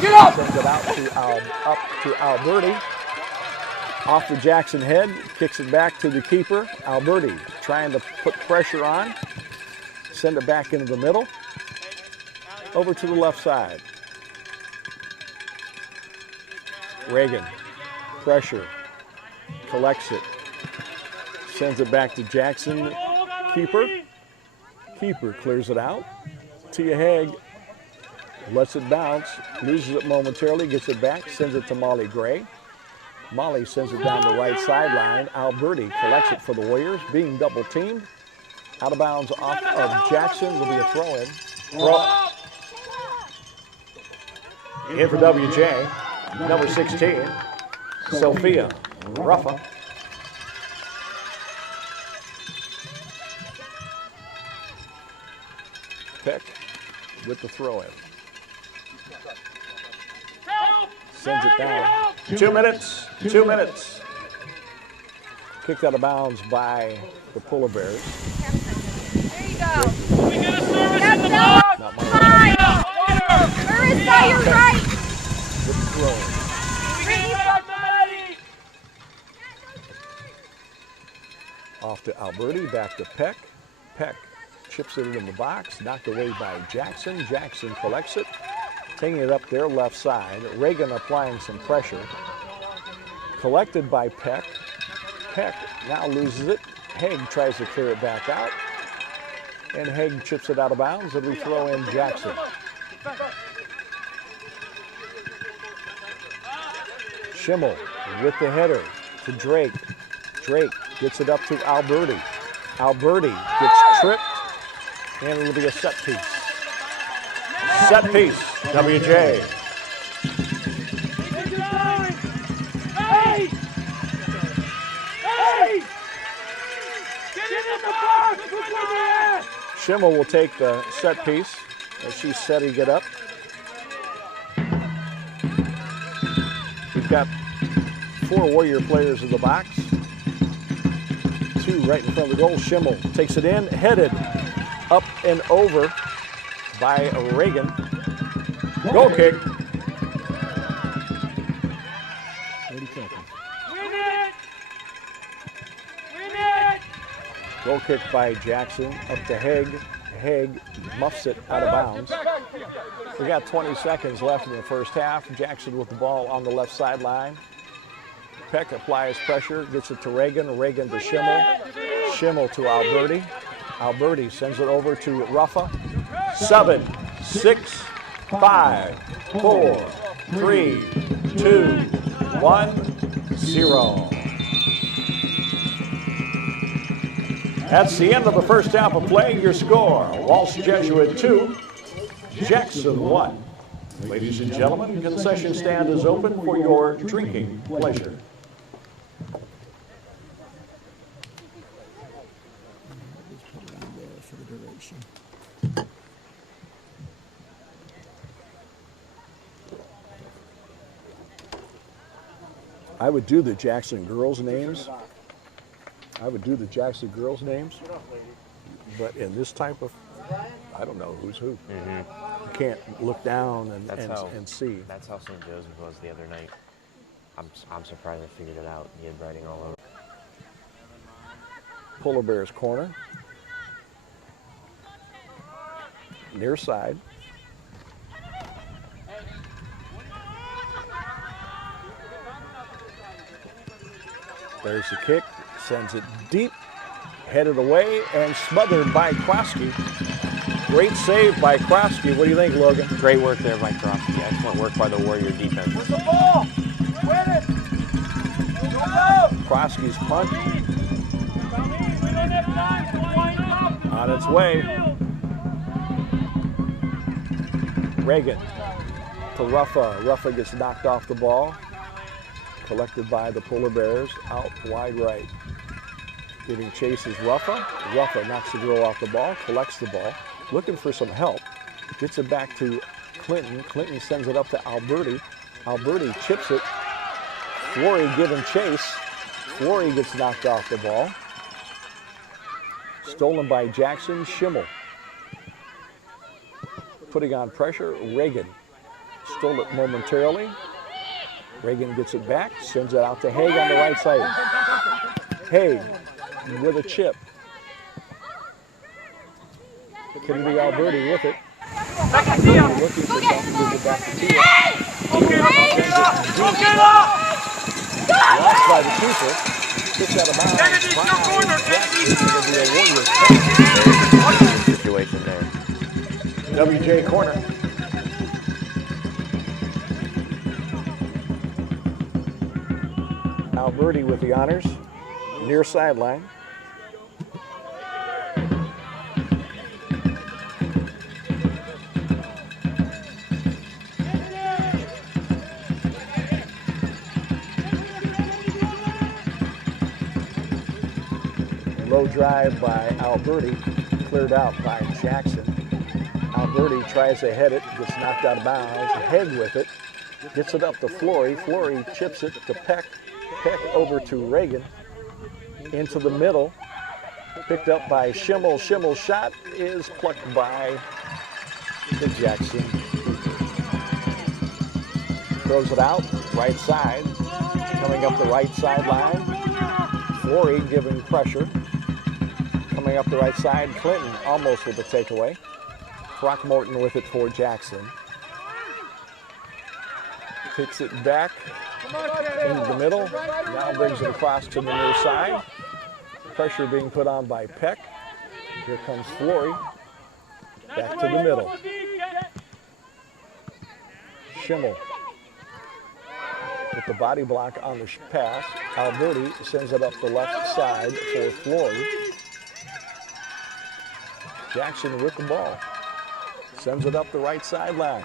Get up! Sends it up to Alberti. Off the Jackson head. Kicks it back to the keeper. Alberti trying to put pressure on. Send it back into the middle. Over to the left side. Reagan, pressure, collects it. Sends it back to Jackson, keeper. Keeper clears it out. Tia Haig lets it bounce, loses it momentarily, gets it back, sends it to Molly Gray. Molly sends it down the right sideline. Alberti collects it for the Warriors, being double teamed. Out of bounds off of Jackson will be a throw-in. In for WJ, number 16, Sophia Ruffa. Peck with the throw-in. Sends it down. 2 minutes, 2 minutes. Kicked out of bounds by the Polar Bears. There you go. We get a service in the box! Not my Right. Marissa, you're right. with the throw-in. Off to Alberti, back to Peck. Peck chips it in the box, knocked away by Jackson. Jackson collects it, taking it up their left side. Reagan applying some pressure. Collected by Peck. Peck now loses it. Haig tries to clear it back out. And Haig chips it out of bounds, and we throw in Jackson. Schimmel with the header to Drake. Drake gets it up to Alberti. Alberti gets tripped, and it'll be a set piece. Set piece, WJ. Hey! Hey! Get in the box! Schimmel will take the set piece as she's setting it up. We've got 4 Warrior players in the box. 2 right in front of the goal. Schimmel takes it in, headed up and over by Reagan. Goal kick. 30 seconds. Win it! Win it! Goal kick by Jackson up to Haig. Haig muffs it out of bounds. We got 20 seconds left in the first half. Jackson with the ball on the left sideline. Peck applies pressure, gets it to Reagan. Reagan to Schimmel. Schimmel to Alberti. Alberti sends it over to Ruffa. 7, 6, 5, 4, 3, 2, 1, 0. That's the end of the first half of play. Your score, Walsh Jesuit 2, Jackson 1. Ladies and gentlemen, concession stand is open for your drinking pleasure. I would do the Jackson girls' names. But in this type of, I don't know who's who. You can't look down and see. That's how St. Joseph was the other night. I'm surprised I figured it out. He had writing all over. Polar Bears corner. Near side. There's the kick, sends it deep, headed away, and smothered by Kroski. Great save by Kroski. What do you think, Logan? Great work there by Kroski. Excellent work by the Warrior defense. Where's the ball? Win it! Kroski's punt We don't have time. Line up. on its way. Reagan to Ruffa. Ruffa gets knocked off the ball. Collected by the Polar Bears out wide right. Giving chase is Ruffa. Ruffa knocks the girl off the ball, collects the ball, looking for some help. Gets it back to Clinton. Clinton sends it up to Alberti. Alberti chips it. Flory giving chase. Flory gets knocked off the ball. Stolen by Jackson. Schimmel putting on pressure. Reagan stole it momentarily. Reagan gets it back, sends it out to Haig on the right side. Haig with a chip. Can be Alberti with it. Looking for something to get back to Tia. Lost by the keeper. Kicks out of bounds. Situation there. WJ corner. Alberti with the honors, near sideline. Low drive by Alberti, cleared out by Jackson. Alberti tries to head it, gets knocked out of bounds. Head with it, gets it up to Flory. Flory chips it to Peck. Peck over to Reagan, into the middle, picked up by Schimmel. Schimmel's shot is plucked by the Jackson. Throws it out, right side, coming up the right sideline. Flory giving pressure. Coming up the right side, Clinton almost with the takeaway. Throckmorton with it for Jackson. Kicks it back into the middle, now brings it across to the near side. Pressure being put on by Peck. Here comes Flory, back to the middle. Schimmel with the body block on the pass. Alberti sends it up the left side for Flory. Jackson with the ball, sends it up the right sideline.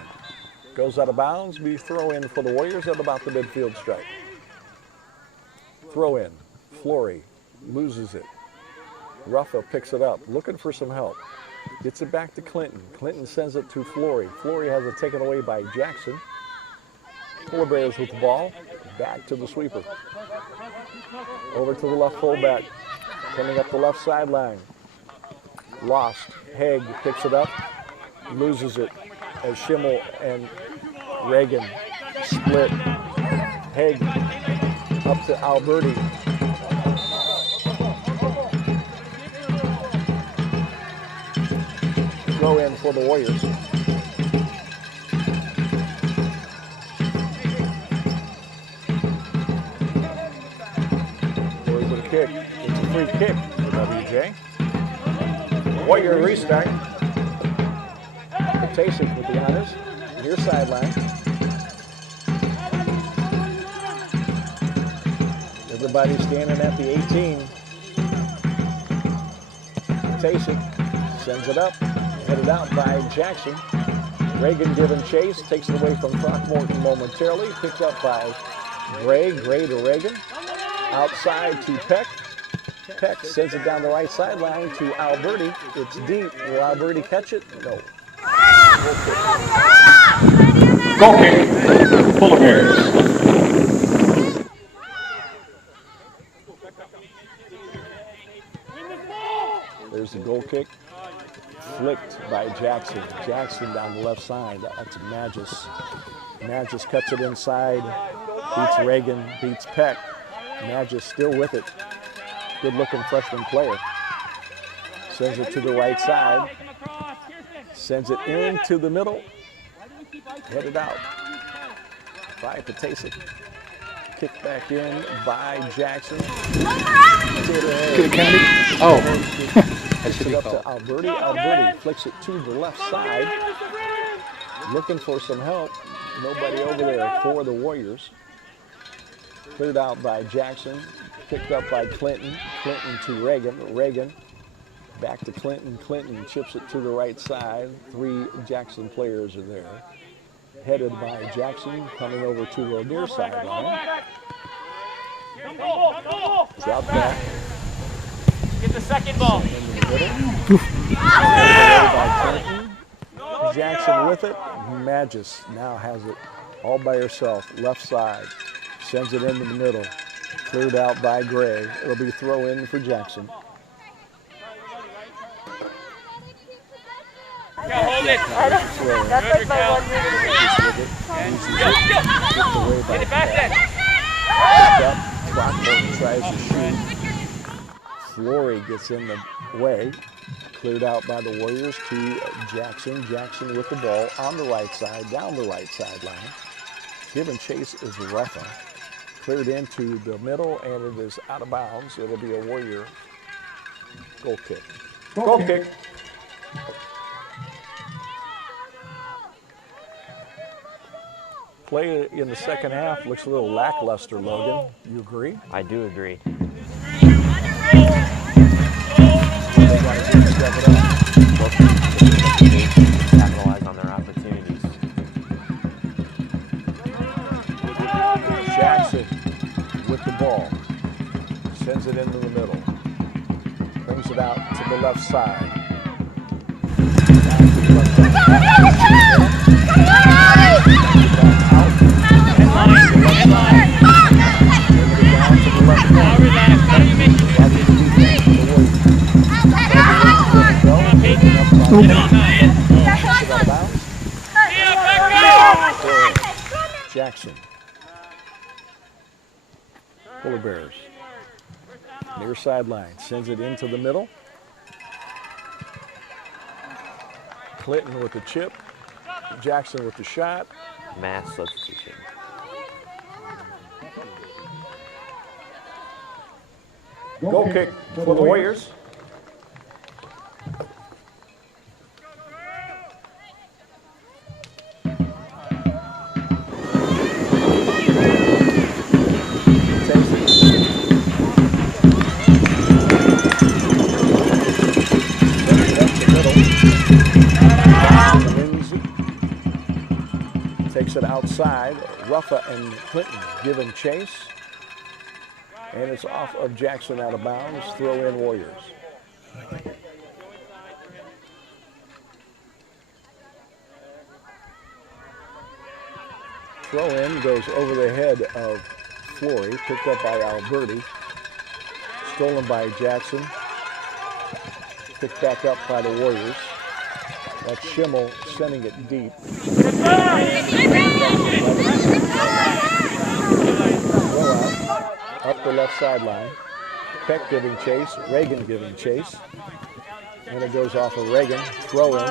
Goes out of bounds, be throw in for the Warriors at about the midfield stripe. Throw in, Flory loses it. Ruffa picks it up, looking for some help. Gets it back to Clinton. Clinton sends it to Flory. Flory has it taken away by Jackson. Polar Bears with the ball, back to the sweeper. Over to the left fullback, coming up the left sideline. Lost, Haig picks it up, loses it as Schimmel and Reagan split. Haig up to Alberti. Up to Alberti. Throw in for the Warriors. Warriors with a kick. It's a free kick for WJ. Warrior restart. Tasek with the honors. Near sideline. Everybody standing at the 18. Tasek sends it up. Headed out by Jackson. Reagan giving chase. Takes it away from Throckmorton momentarily. Picked up by Gray. Gray to Reagan. Outside to Peck. Peck sends it down the right sideline to Alberti. It's deep. Will Alberti catch it? No. Goal kick, Polar Bears. There's the goal kick. Flicked by Jackson. Jackson down the left side. That's Magis. Magis cuts it inside. Beats Reagan. Beats Peck. Magis still with it. Good looking freshman player. Sends it to the right side. Sends it into the middle. Headed out by Patasek. Kick back in by Jackson. Could have counted. Oh. Takes it up to Alberti. Alberti flicks it to the left side. Looking for some help. Nobody over there for the Warriors. Cleared out by Jackson. Picked up by Clinton. Clinton to Reagan. Reagan back to Clinton. Clinton chips it to the right side. 3 Jackson players are there. Headed by Jackson, coming over to the near sideline. Drop back. Get the second ball. In the middle. By Clinton. Jackson with it. Magis now has it all by herself. Left side. Sends it into the middle. Cleared out by Gray. It'll be throw in for Jackson. Hold it. That's like my 1 minute. Get it back then. Throckmorton tries to shoot. Flory gets in the way. Cleared out by the Warriors to Jackson. Jackson with the ball on the right side, down the right sideline. Giving chase is Reffa. Cleared into the middle, and it is out of bounds. It'll be a Warrior goal kick. Goal kick. Play in the second half looks a little lackluster, Logan. You agree? I do agree. Capitalize on their opportunities. Jackson with the ball. Sends it into the middle. Brings it out to the left side. Jackson. Polar Bears. Near sideline. Sends it into the middle. Clinton with the chip. Jackson with the shot. Mass substitution. Goal kick for the Warriors. Takes it outside. Ruffa and Clinton giving chase. And it's off of Jackson out of bounds. Throw in Warriors. Throw in goes over the head of Flory. Picked up by Alberti. Stolen by Jackson. Picked back up by the Warriors. That's Schimmel sending it deep. Up the left sideline. Peck giving chase. Reagan giving chase. And it goes off of Reagan. Throw in.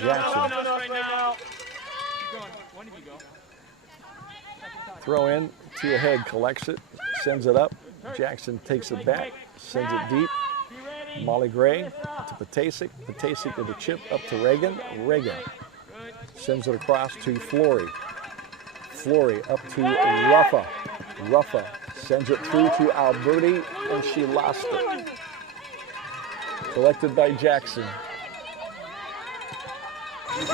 Jackson. Right now. Keep going. One of you go. Throw in. Tia Haig collects it. Sends it up. Jackson takes it back. Sends it deep. Molly Gray to Patasic. Patasic with a chip up to Reagan. Reagan sends it across to Flory. Flory up to Ruffa. Ruffa sends it through to Alberti, and she lost it. Collected by Jackson. Sends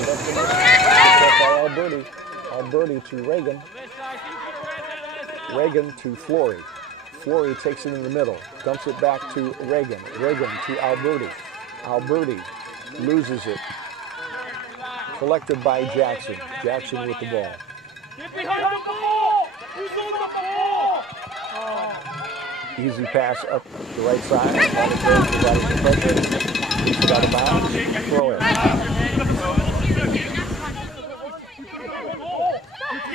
it up by Alberti. Alberti to Reagan. Reagan to Flory. Flory takes it in the middle, dumps it back to Reagan. Reagan to Alberti. Alberti loses it. Collected by Jackson. Jackson with the ball. Get behind the ball! Who's on the ball? Easy pass up the right side. He's got a bounce. Throw it.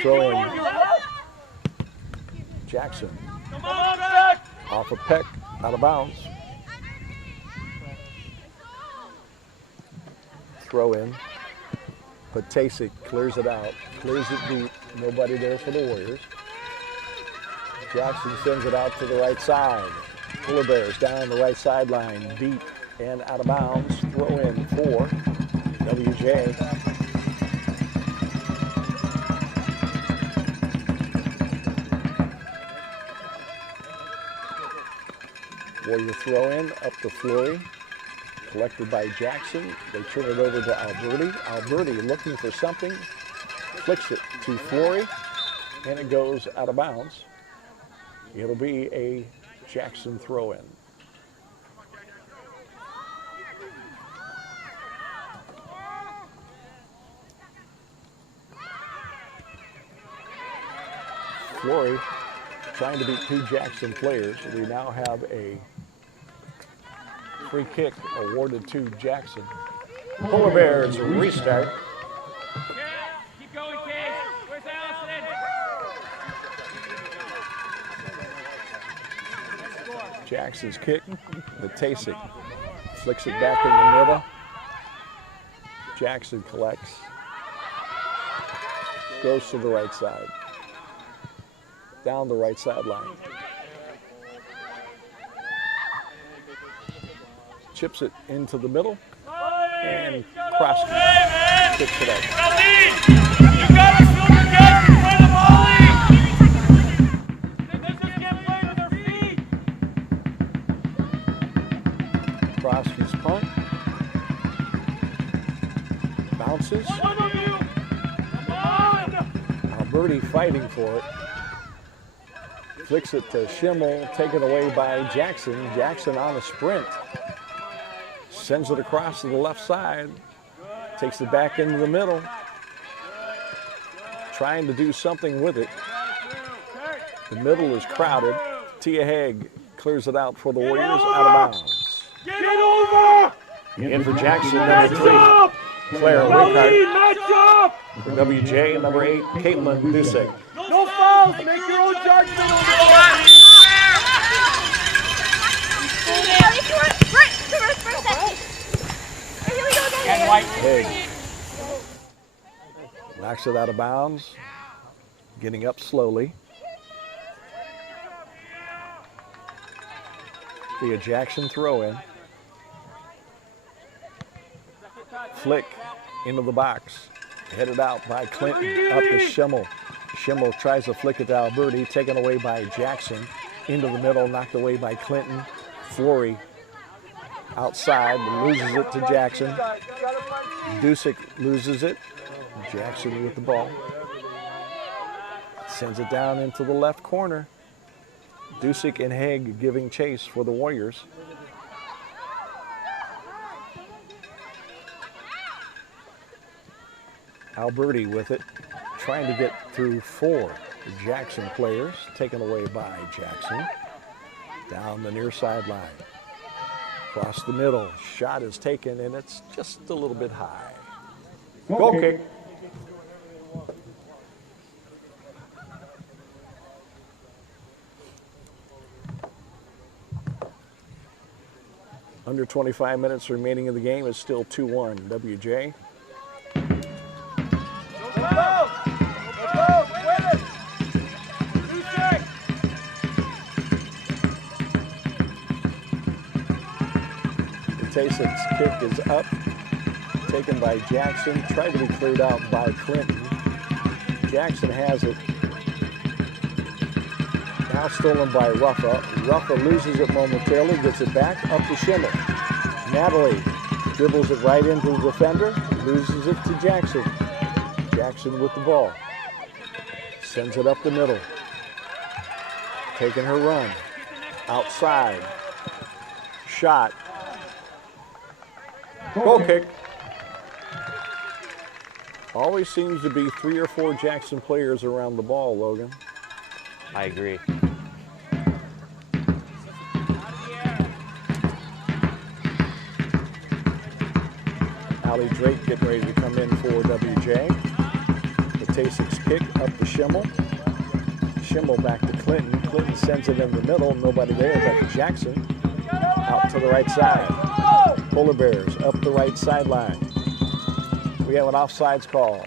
Throw in. Jackson. Come on, Peck! Off a Peck. Out of bounds. Throw in. Patasic clears it out. Clears it deep. Nobody there for the Warriors. Jackson sends it out to the right side. Polar Bears down the right sideline. Deep and out of bounds. Throw in for WJ. Warrior throw in up to Flory. Collected by Jackson. They turn it over to Alberti. Alberti looking for something. Flicks it to Flory. And it goes out of bounds. It'll be a Jackson throw in. Flory trying to beat two Jackson players. We now have a free kick awarded to Jackson. Polar Bears restart. Keep going, Case. Where's Allison? Jackson's kick. Patasic flicks it back in the middle. Jackson collects. Goes to the right side. Down the right sideline. Chips it into the middle and crosses. Kicks it out. Khalid, you gotta fill your guys in front of Molly. They just can't play with their feet. Krosky's punt. Bounces. One of you. Come on. Alberti fighting for it. Flicks it to Schimmel, taken away by Jackson. Jackson on a sprint. Sends it across to the left side. Takes it back into the middle. Trying to do something with it. The middle is crowded. Tia Haig clears it out for the Warriors out of bounds. Get over. In for Jackson, number 3. Claire Rickard. For WJ, number 8, Caitlin Dusek. No fouls. Make your own judgment on the Haig knocks it out of bounds. Getting up slowly. Be a Jackson throw in. Flick into the box. Headed out by Clinton. Up to Schimmel. Schimmel tries to flick it to Alberti. Taken away by Jackson. Into the middle. Knocked away by Clinton. Flory outside. Loses it to Jackson. Dusek loses it. Jackson with the ball. Sends it down into the left corner. Dusek and Haig giving chase for the Warriors. Alberti with it, trying to get through 4 Jackson players, taken away by Jackson. Down the near sideline. Across the middle, shot is taken, and it's just a little bit high. Goal kick. Under 25 minutes remaining in the game. It's still 2-1 WJ. Tasic's kick is up, taken by Jackson, tried to be cleared out by Clinton. Jackson has it. Now stolen by Ruffa. Ruffa loses it momentarily, gets it back, up to Schimmel. Natalie dribbles it right into the defender, loses it to Jackson. Jackson with the ball. Sends it up the middle. Taking her run. Outside. Shot. Goal kick. Always seems to be 3 or 4 Jackson players around the ball, Logan. I agree. Allie Drake getting ready to come in for WJ. The Tasic's kick up to Schimmel. Schimmel back to Clinton. Clinton sends it in the middle. Nobody there but Jackson. Out to the right side. Polar Bears up the right sideline. We have an offsides call.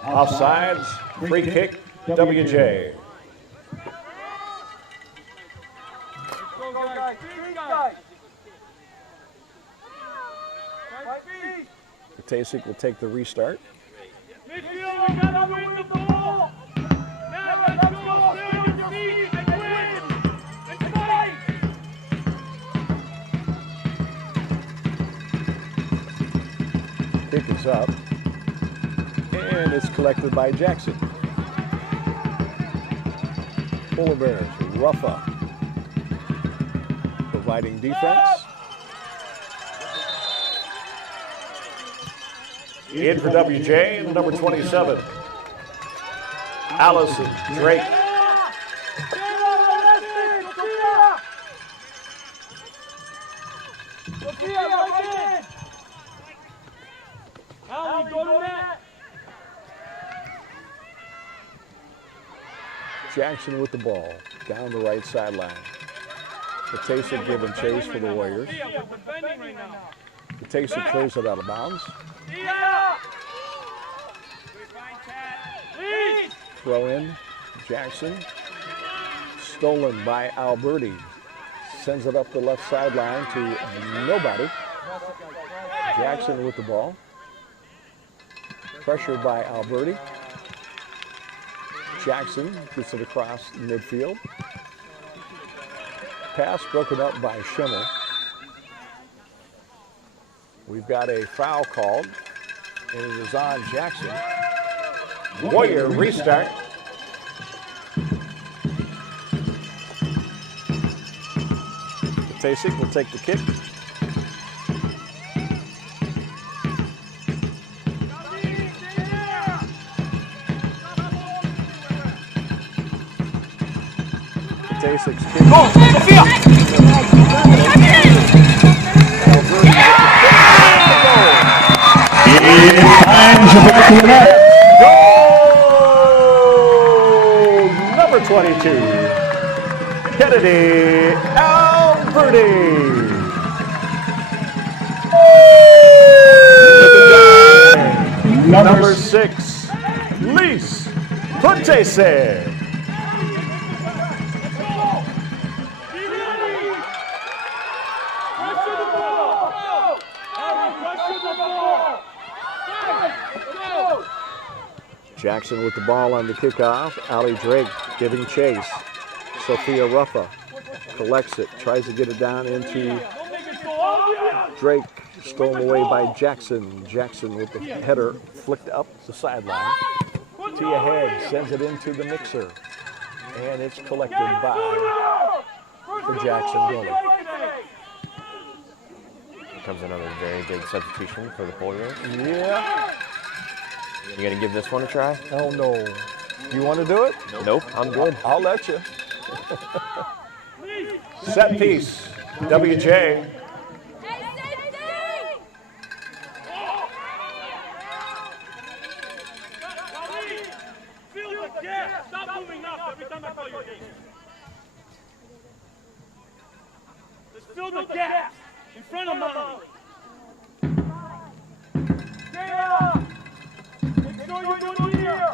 Offsides, free kick, WJ. Tasic will take the restart. Midfield, gotta win the ball. Now let's go, fill your feet and win and fight. Kick is up, and it's collected by Jackson. Polar Bears, Ruffa, providing defense. In for WJ, number 27, Allison Drake. Jackson with the ball, down the right sideline. Tasic giving chase for the Warriors. Tasic clears it out of bounds. Throw in, Jackson. Stolen by Alberti. Sends it up the left sideline to nobody. Jackson with the ball. Pressured by Alberti. Jackson gets it across midfield. Pass broken up by Schimmel. We've got a foul called, and it is on Jackson. Warrior restart. Tasic will take the kick. Tasic's kick. Goal number 22, Kennedy Alberti. Number 6, Lise Puntese. Jackson with the ball on the kickoff. Allie Drake giving chase. Sophia Ruffa collects it, tries to get it down into Drake. Stolen away by Jackson. Jackson with the header flicked up the sideline. Tia Head sends it into the mixer. And it's collected by the Jackson goalie. Here comes another very big substitution for the Polar Bears. Yeah. You gonna give this one a try? Oh no. You want to do it? Nope, I'm good. I'll let you. Set piece, WJ. Fill the gap. Stop moving up every time I call your name. Just fill the gap. In front of Molly. Kayla! Make sure you're good here.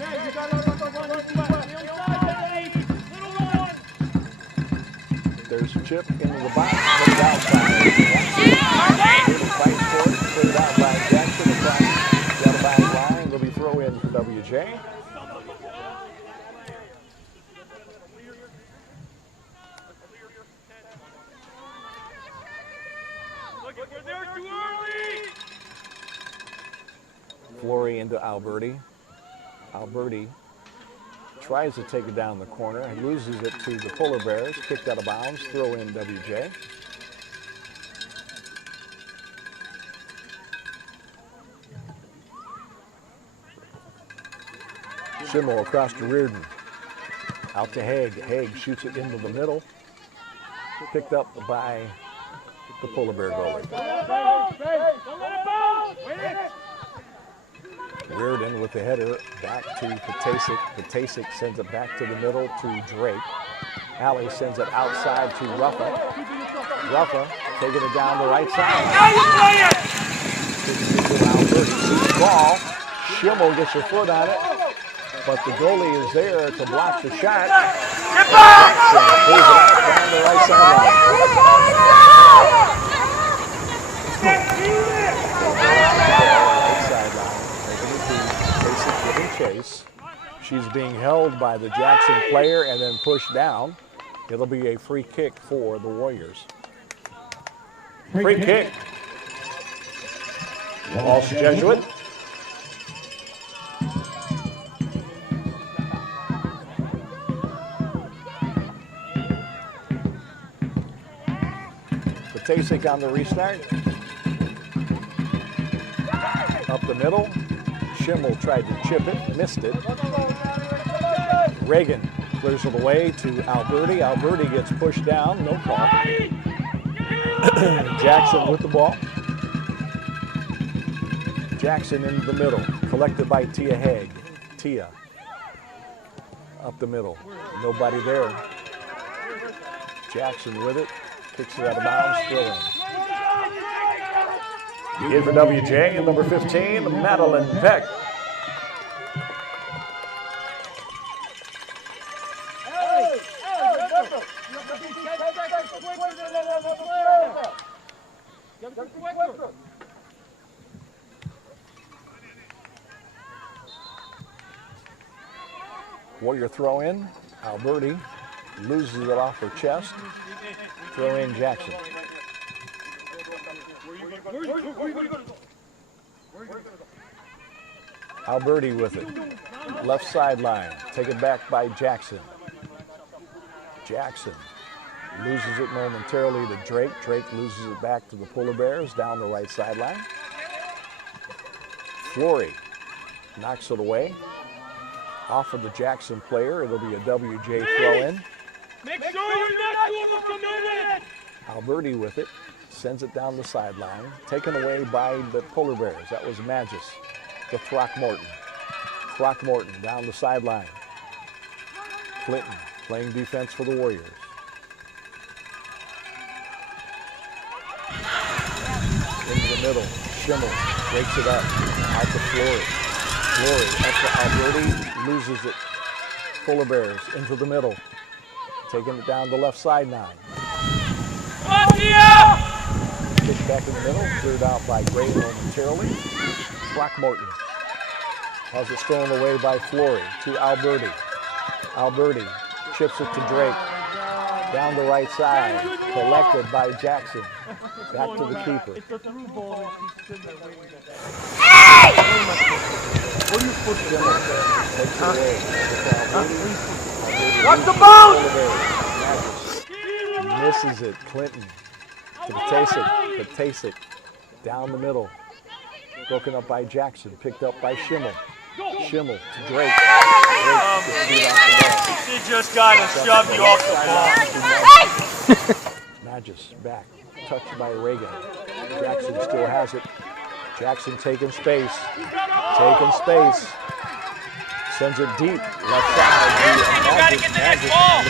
Man, you got to run this way. The outside, Daddy. Little one. There's Chip into the box, put it outside. Jackson fights for it, put it out by Jackson across the out-of-bounds line. It'll be throw in for WJ. Look, we're there too early. Flory into Alberti. Alberti tries to take it down the corner. He loses it to the Polar Bears. Kicked out of bounds. Throw in WJ. Schimmel across to Reardon. Out to Haig. Haig shoots it into the middle. Picked up by the Polar Bear goalie. Don't let it bounce. Wait it. Reardon with the header back to Patasic. Patasic sends it back to the middle to Drake. Alley sends it outside to Ruffa. Ruffa taking it down the right side. Now you play it. Alberti sees the ball. Schimmel gets her foot on it, but the goalie is there to block the shot. Get back! Pulls it out down the right sideline. Chase. She's being held by the Jackson player and then pushed down. It'll be a free kick for the Warriors. Free kick. Walsh Jesuit. Patasic on the restart. Up the middle. Schimmel tried to chip it, missed it. Reagan clears it away to Alberti. Alberti gets pushed down, no call. Jackson with the ball. Jackson into the middle, collected by Tia Haig. Tia up the middle, nobody there. Jackson with it, kicks it out of bounds, throw in. In for WJ, and number 15, Madeline Peck. Warrior throw in. Alberti loses it off her chest. Throw in Jackson. Alberti with it. Left sideline. Taken back by Jackson. Jackson loses it momentarily to Drake. Drake loses it back to the Polar Bears down the right sideline. Flory knocks it away. Off of the Jackson player. It'll be a WJ throw in. Make sure you're not doing the commitment. Alberti with it. Sends it down the sideline. Taken away by the Polar Bears. That was Magis to Throckmorton. Throckmorton down the sideline. Clinton playing defense for the Warriors. Into the middle. Schimmel breaks it up. Out to Flory. Flory up to Alberti. Loses it. Polar Bears into the middle. Taking it down the left side now. Kick back in the middle, cleared out by Gray momentarily. Throckmorton has it stolen away by Flory to Alberti. Alberti chips it to Drake. Down the right side, collected by Jackson. Back to the keeper. What's the ball? Misses it, Clinton. To Patasic, down the middle. Broken up by Jackson, picked up by Schimmel. Schimmel to Drake. She just got to shove you off the ball. Magis back, touched by Reagan. Jackson still has it. Jackson taking space. Sends it deep, left side. You got to get the next ball.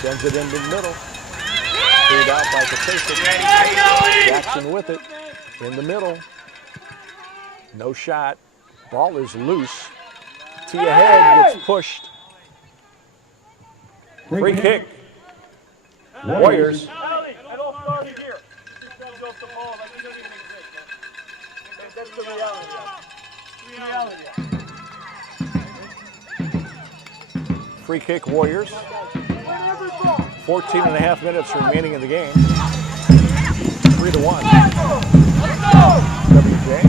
Sends it into the middle. Freed out by Jesuit. Jackson with it. In the middle. No shot. Ball is loose. Tee ahead, gets pushed. Free kick. Warriors. That's the reality. Free kick, Warriors. 14 and a half minutes remaining in the game. 3-1. WJ.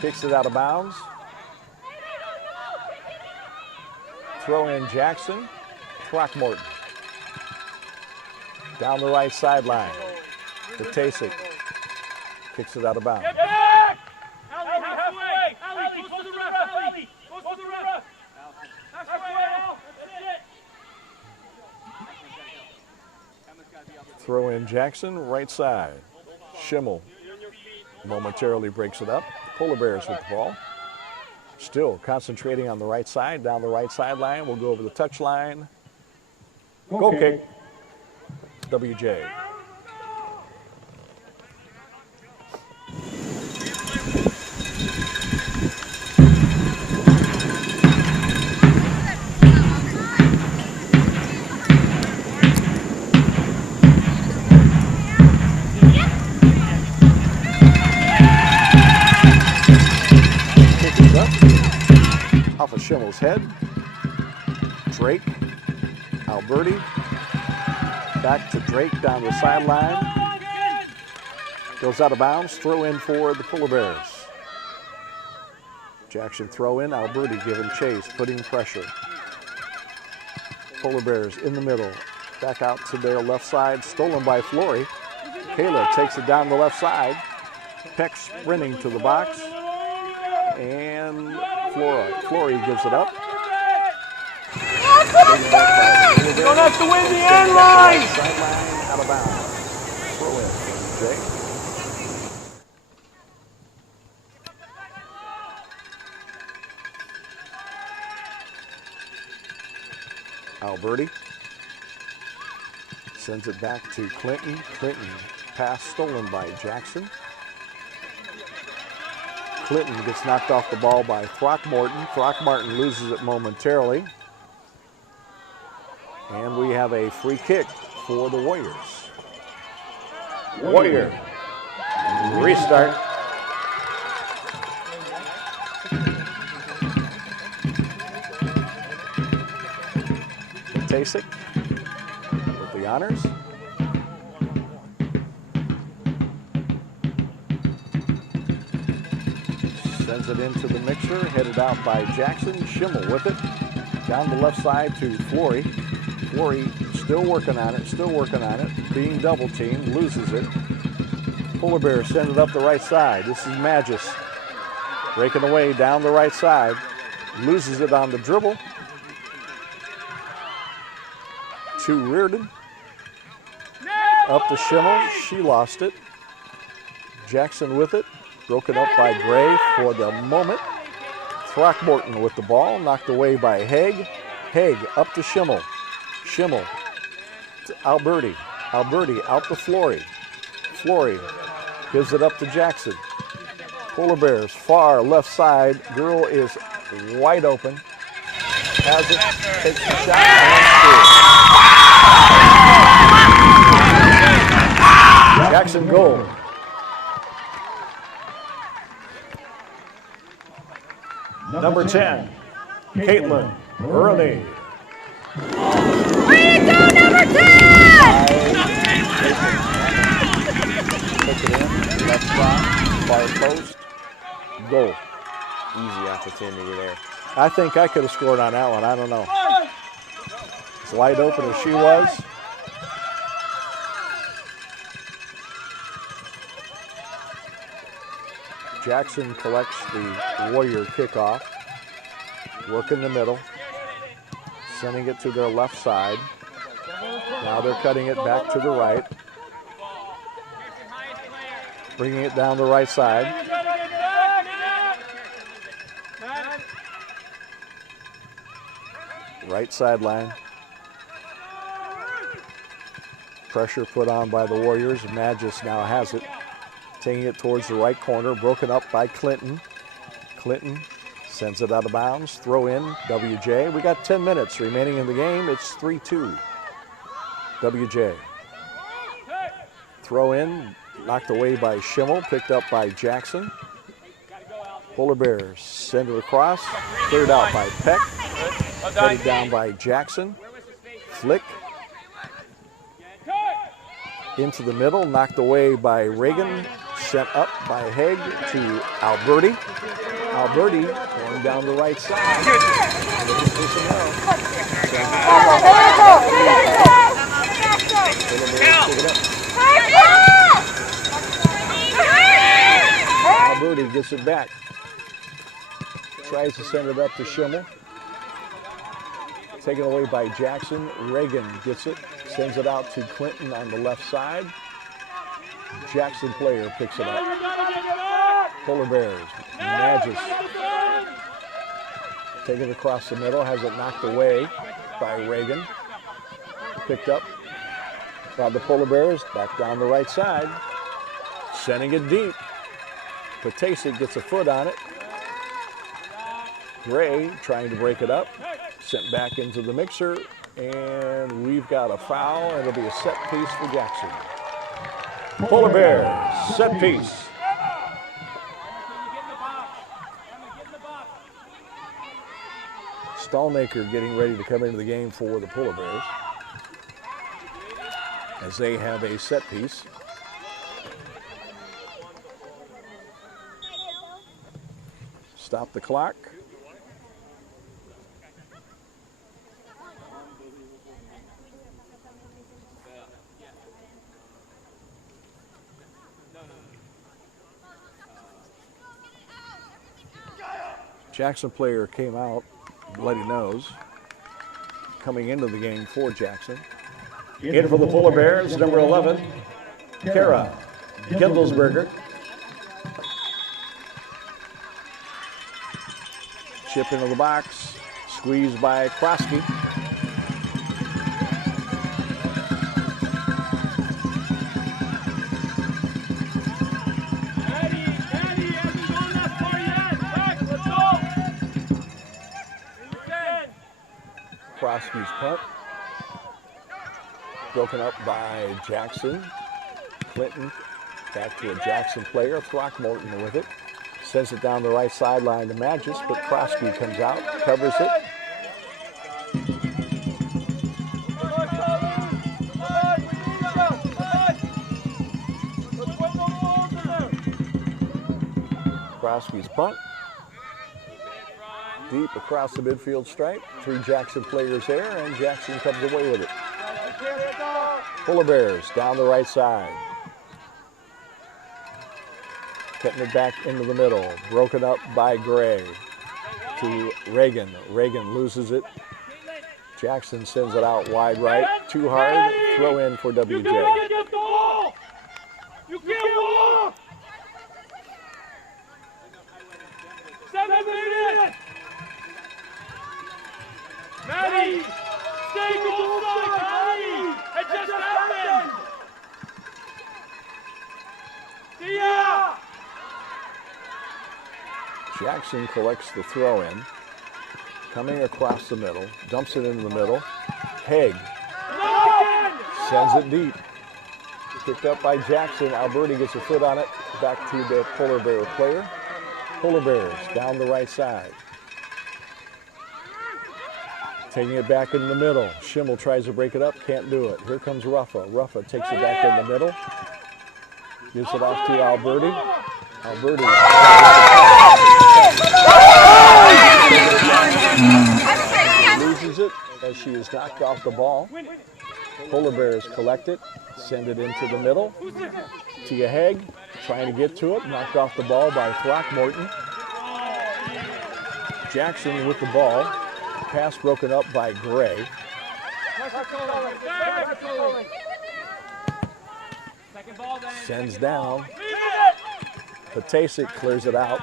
Kicks it out of bounds. Throw in Jackson. Throckmorton. Down the right sideline. To Jesuit. Kicks it out of bounds. Throw in Jackson, right side. Schimmel momentarily breaks it up. Polar Bears with the ball. Still concentrating on the right side, down the right sideline. We'll go over the touch line. Goal kick. WJ. Off of Schimmel's head. Drake. Alberti. Back to Drake down the sideline. Goes out of bounds. Throw in for the Polar Bears. Jackson throw in. Alberti giving chase. Putting pressure. Polar Bears in the middle. Back out to their left side. Stolen by Flory. Kayla takes it down the left side. Peck sprinting to the box. And Flory gives it up. You don't have to win the end line. Sideline out of bounds. Throw in. Jay. Alberti sends it back to Clinton. Clinton pass stolen by Jackson. Clinton gets knocked off the ball by Throckmorton. Throckmorton loses it momentarily. And we have a free kick for the Warriors. Warrior. Restart. Jesuit with the honors. Sends it into the mixer, headed out by Jackson. Schimmel with it. Down the left side to Flory. Flory still working on it, being double teamed, loses it. Polar Bears send it up the right side. This is Magis. Breaking away down the right side. Loses it on the dribble. To Reardon. Up to Schimmel. She lost it. Jackson with it. Broken up by Gray for the moment. Throckmorton with the ball. Knocked away by Haig. Haig up to Schimmel. Schimmel to Alberti. Alberti out to Flory. Flory gives it up to Jackson. Polar Bears far left side. Girl is wide open. Has it. Takes the shot and scores. Jackson goal. Number 10, Caitlin Early. Way to go, number 10! Puts it in, left side, far post, goal. Easy opportunity there. I think I could have scored on that one, I don't know. As wide open as she was. Jackson collects the Warrior kickoff. Work in the middle. sending it to their left side. Now they're cutting it back to the right. Bringing it down the right side. Right sideline. Pressure put on by the Warriors. Magis now has it. Taking it towards the right corner. Broken up by Clinton. Clinton sends it out of bounds. Throw in, WJ. We got 10 minutes remaining in the game. It's 3-2. WJ. Throw in, knocked away by Schimmel. Picked up by Jackson. Polar Bears send it across. Cleared out by Peck. Headed down by Jackson. Flick. Into the middle, knocked away by Reagan. Sent up by Haig to Alberti. Alberti going down the right side. Alberti gets it back. Tries to send it up to Schimmel. Taken away by Jackson. Reagan gets it. Sends it out to Clinton on the left side. Jackson player picks it up. Polar Bears. Magis. Taken across the middle. Has it knocked away by Reagan. Picked up by the Polar Bears. Back down the right side. Sending it deep. Patasic gets a foot on it. Gray trying to break it up. Sent back into the mixer. And we've got a foul. And it'll be a set piece for Jackson. Polar Bears, set piece. Stallmaker getting ready to come into the game for the Polar Bears as they have a set piece. Stop the clock. Jackson player came out, bloody nose, coming into the game for Jackson. In for the Polar Bears, number 11, Kara Gendelsberger. Chip into the box, squeezed by Krosky. Krosky's punt. Broken up by Jackson. Clinton back to a Jackson player. Throckmorton with it. Sends it down the right sideline to Magis, but Krosky comes out, covers it. Krosky's punt. Deep across the midfield stripe. 3 Jackson players there, and Jackson comes away with it. Polar Bears down the right side. Cutting it back into the middle. Broken up by Gray to Reagan. Reagan loses it. Jackson sends it out wide right. Too hard. Throw in for WJ. You can't walk! 7 minutes! Maddie! Stay goal side, Maddie! It just happened! See ya! Jackson collects the throw in. Coming across the middle. Dumps it into the middle. Haig sends it deep. Picked up by Jackson. Alberti gets a foot on it. Back to the Polar Bear player. Polar Bears down the right side. Taking it back in the middle. Schimmel tries to break it up. Can't do it. Here comes Ruffa. Ruffa takes it back in the middle. Gives it off to Alberti. Alberti. Loses it as she is knocked off the ball. Polar Bears collect it. Send it into the middle. Tia Haig trying to get to it. Knocked off the ball by Throckmorton. Jackson with the ball. pass broken up by Gray. Sends down. Patasic clears it out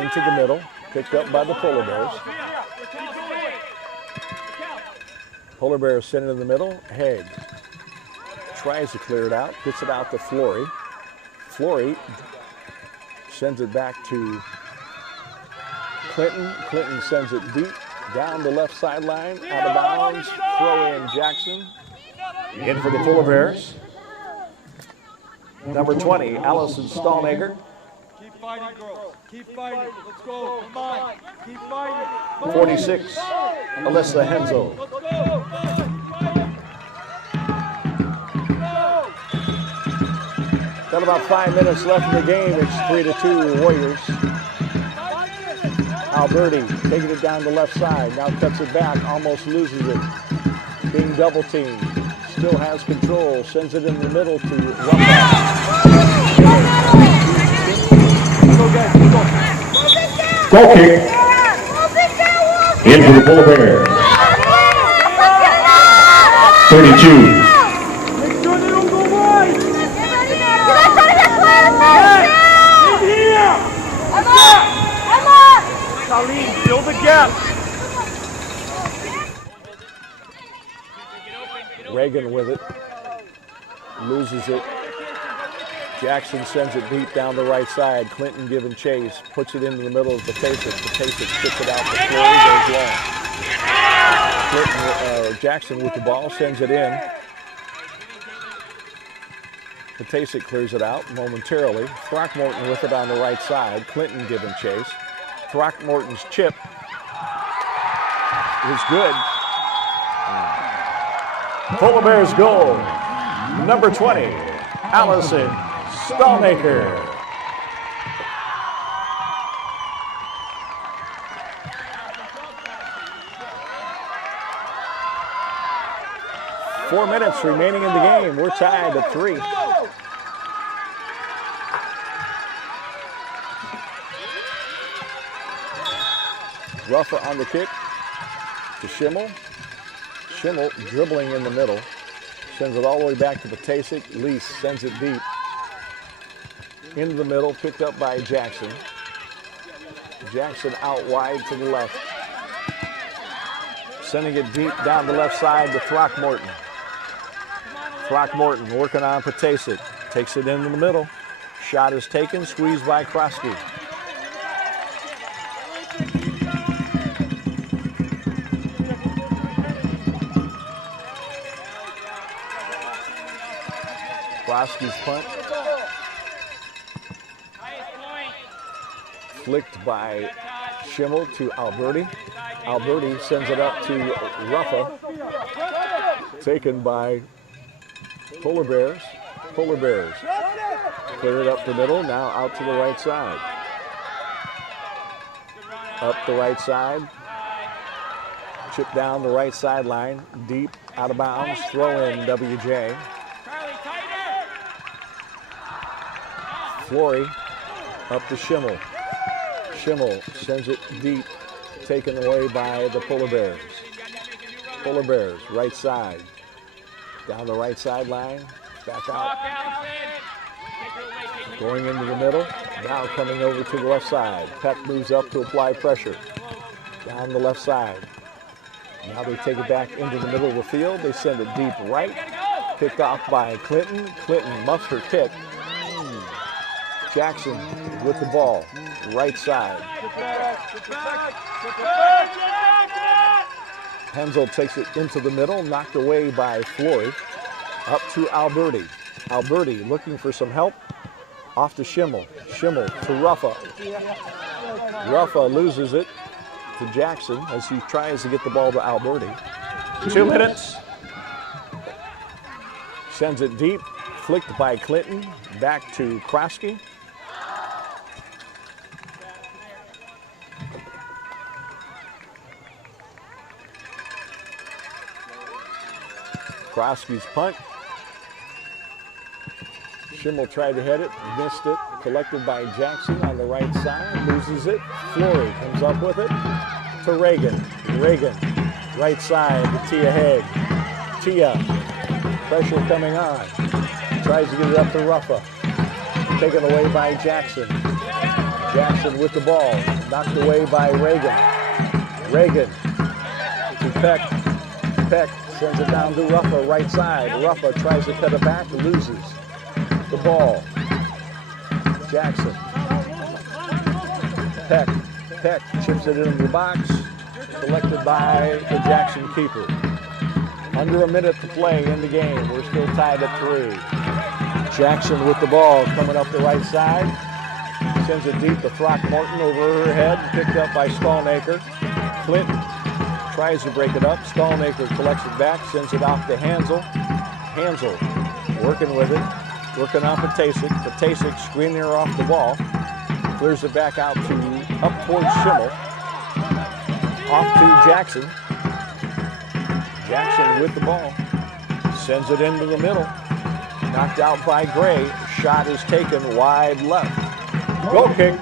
into the middle. Picked up by the Polar Bears. Polar Bears send it in the middle. Haig tries to clear it out. Gets it out to Flory. Flory sends it back to Clinton. Clinton sends it deep down the left sideline. Out of bounds. Throw in Jackson. In for the Polar Bears. Number 20, Allison Stallmaker. Keep fighting, girls. Keep fighting. Let's go. Come on. Keep fighting. 46, Alyssa Henzel. Let's go. Got about 5 minutes left in the game. It's 3-2 Warriors. Alberti taking it down the left side. Now cuts it back. Almost loses it. Being double teamed. Still has control. Sends it in the middle to Ruffin. Goal kick. In for the Polar Bears. 32. Fill the gap. Reagan with it. Loses it. Jackson sends it deep down the right side. Clinton giving chase. Puts it into the middle of Patasic. Patasic spits it out to Flory. Goes long. Jackson with the ball. Sends it in. Patasic clears it out momentarily. Throckmorton with it on the right side. Clinton giving chase. Throckmorton's chip is good. Polar Bears goal. Number 20, Allison Stallmaker. Four minutes remaining in the game. We're tied at 3. Ruffa on the kick to Schimmel. Schimmel dribbling in the middle. Sends it all the way back to Patasic. Lease sends it deep. Into the middle, picked up by Jackson. Jackson out wide to the left. Sending it deep down the left side to Throckmorton. Throckmorton working on Patasic. Takes it into the middle. Shot is taken, squeezed by Krosky. Krosky's punt. Flicked by Schimmel to Alberti. Alberti sends it up to Ruffa. Taken by Polar Bears. Polar Bears clear it up the middle, now out to the right side. Up the right side. Chip down the right sideline, deep, out of bounds, throw in WJ. Flory up to Schimmel. Schimmel sends it deep, taken away by the Polar Bears. Polar Bears, right side. Down the right sideline, back out. Going into the middle, now coming over to the left side. Peck moves up to apply pressure. Down the left side. Now they take it back into the middle of the field. They send it deep right. Picked off by Clinton. Clinton muffs her kick. Jackson with the ball, right side. Henzel takes it into the middle, knocked away by Flory. Up to Alberti. Alberti looking for some help. Off to Schimmel. Schimmel to Ruffa. Ruffa loses it to Jackson as he tries to get the ball to Alberti. 2 minutes. Sends it deep, flicked by Clinton, back to Krosky. Krosky's punt. Schimmel tried to head it, missed it. Collected by Jackson on the right side, loses it. Flory comes up with it to Reagan. Reagan, right side to Tia Haig. Tia, pressure coming on. Tries to get it up to Ruffa. Taken away by Jackson. Jackson with the ball. Knocked away by Reagan. Reagan to Peck. Peck sends it down to Ruffa, right side. Ruffa tries to cut it back, loses the ball. Jackson. Peck. Peck chips it into the box. Collected by the Jackson keeper. Under a minute to play in the game. We're still tied at 3. Jackson with the ball coming up the right side. Sends it deep to Throckmorton over her head. Picked up by Stallmaker. Clinton tries to break it up. Stallmaker collects it back. Sends it off to Hansel. Hansel working with it. Working on Patasic. Patasic screening her off the ball. Clears it back out up towards Schimmel. Off to Jackson. Jackson with the ball. Sends it into the middle. Knocked out by Gray. Shot is taken wide left. Goal kick.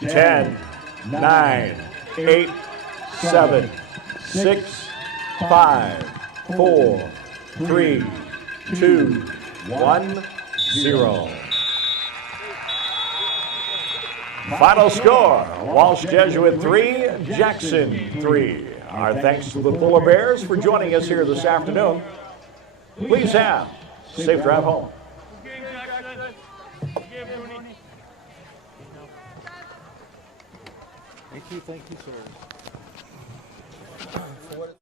Ten, 9, 8, 7, 6, 5, 4, 3, 2, 1, 0. Final score, Walsh Jesuit 3, Jackson 3. Our thanks to the Polar Bears for joining us here this afternoon. Please have a safe drive home. Thank you, sir.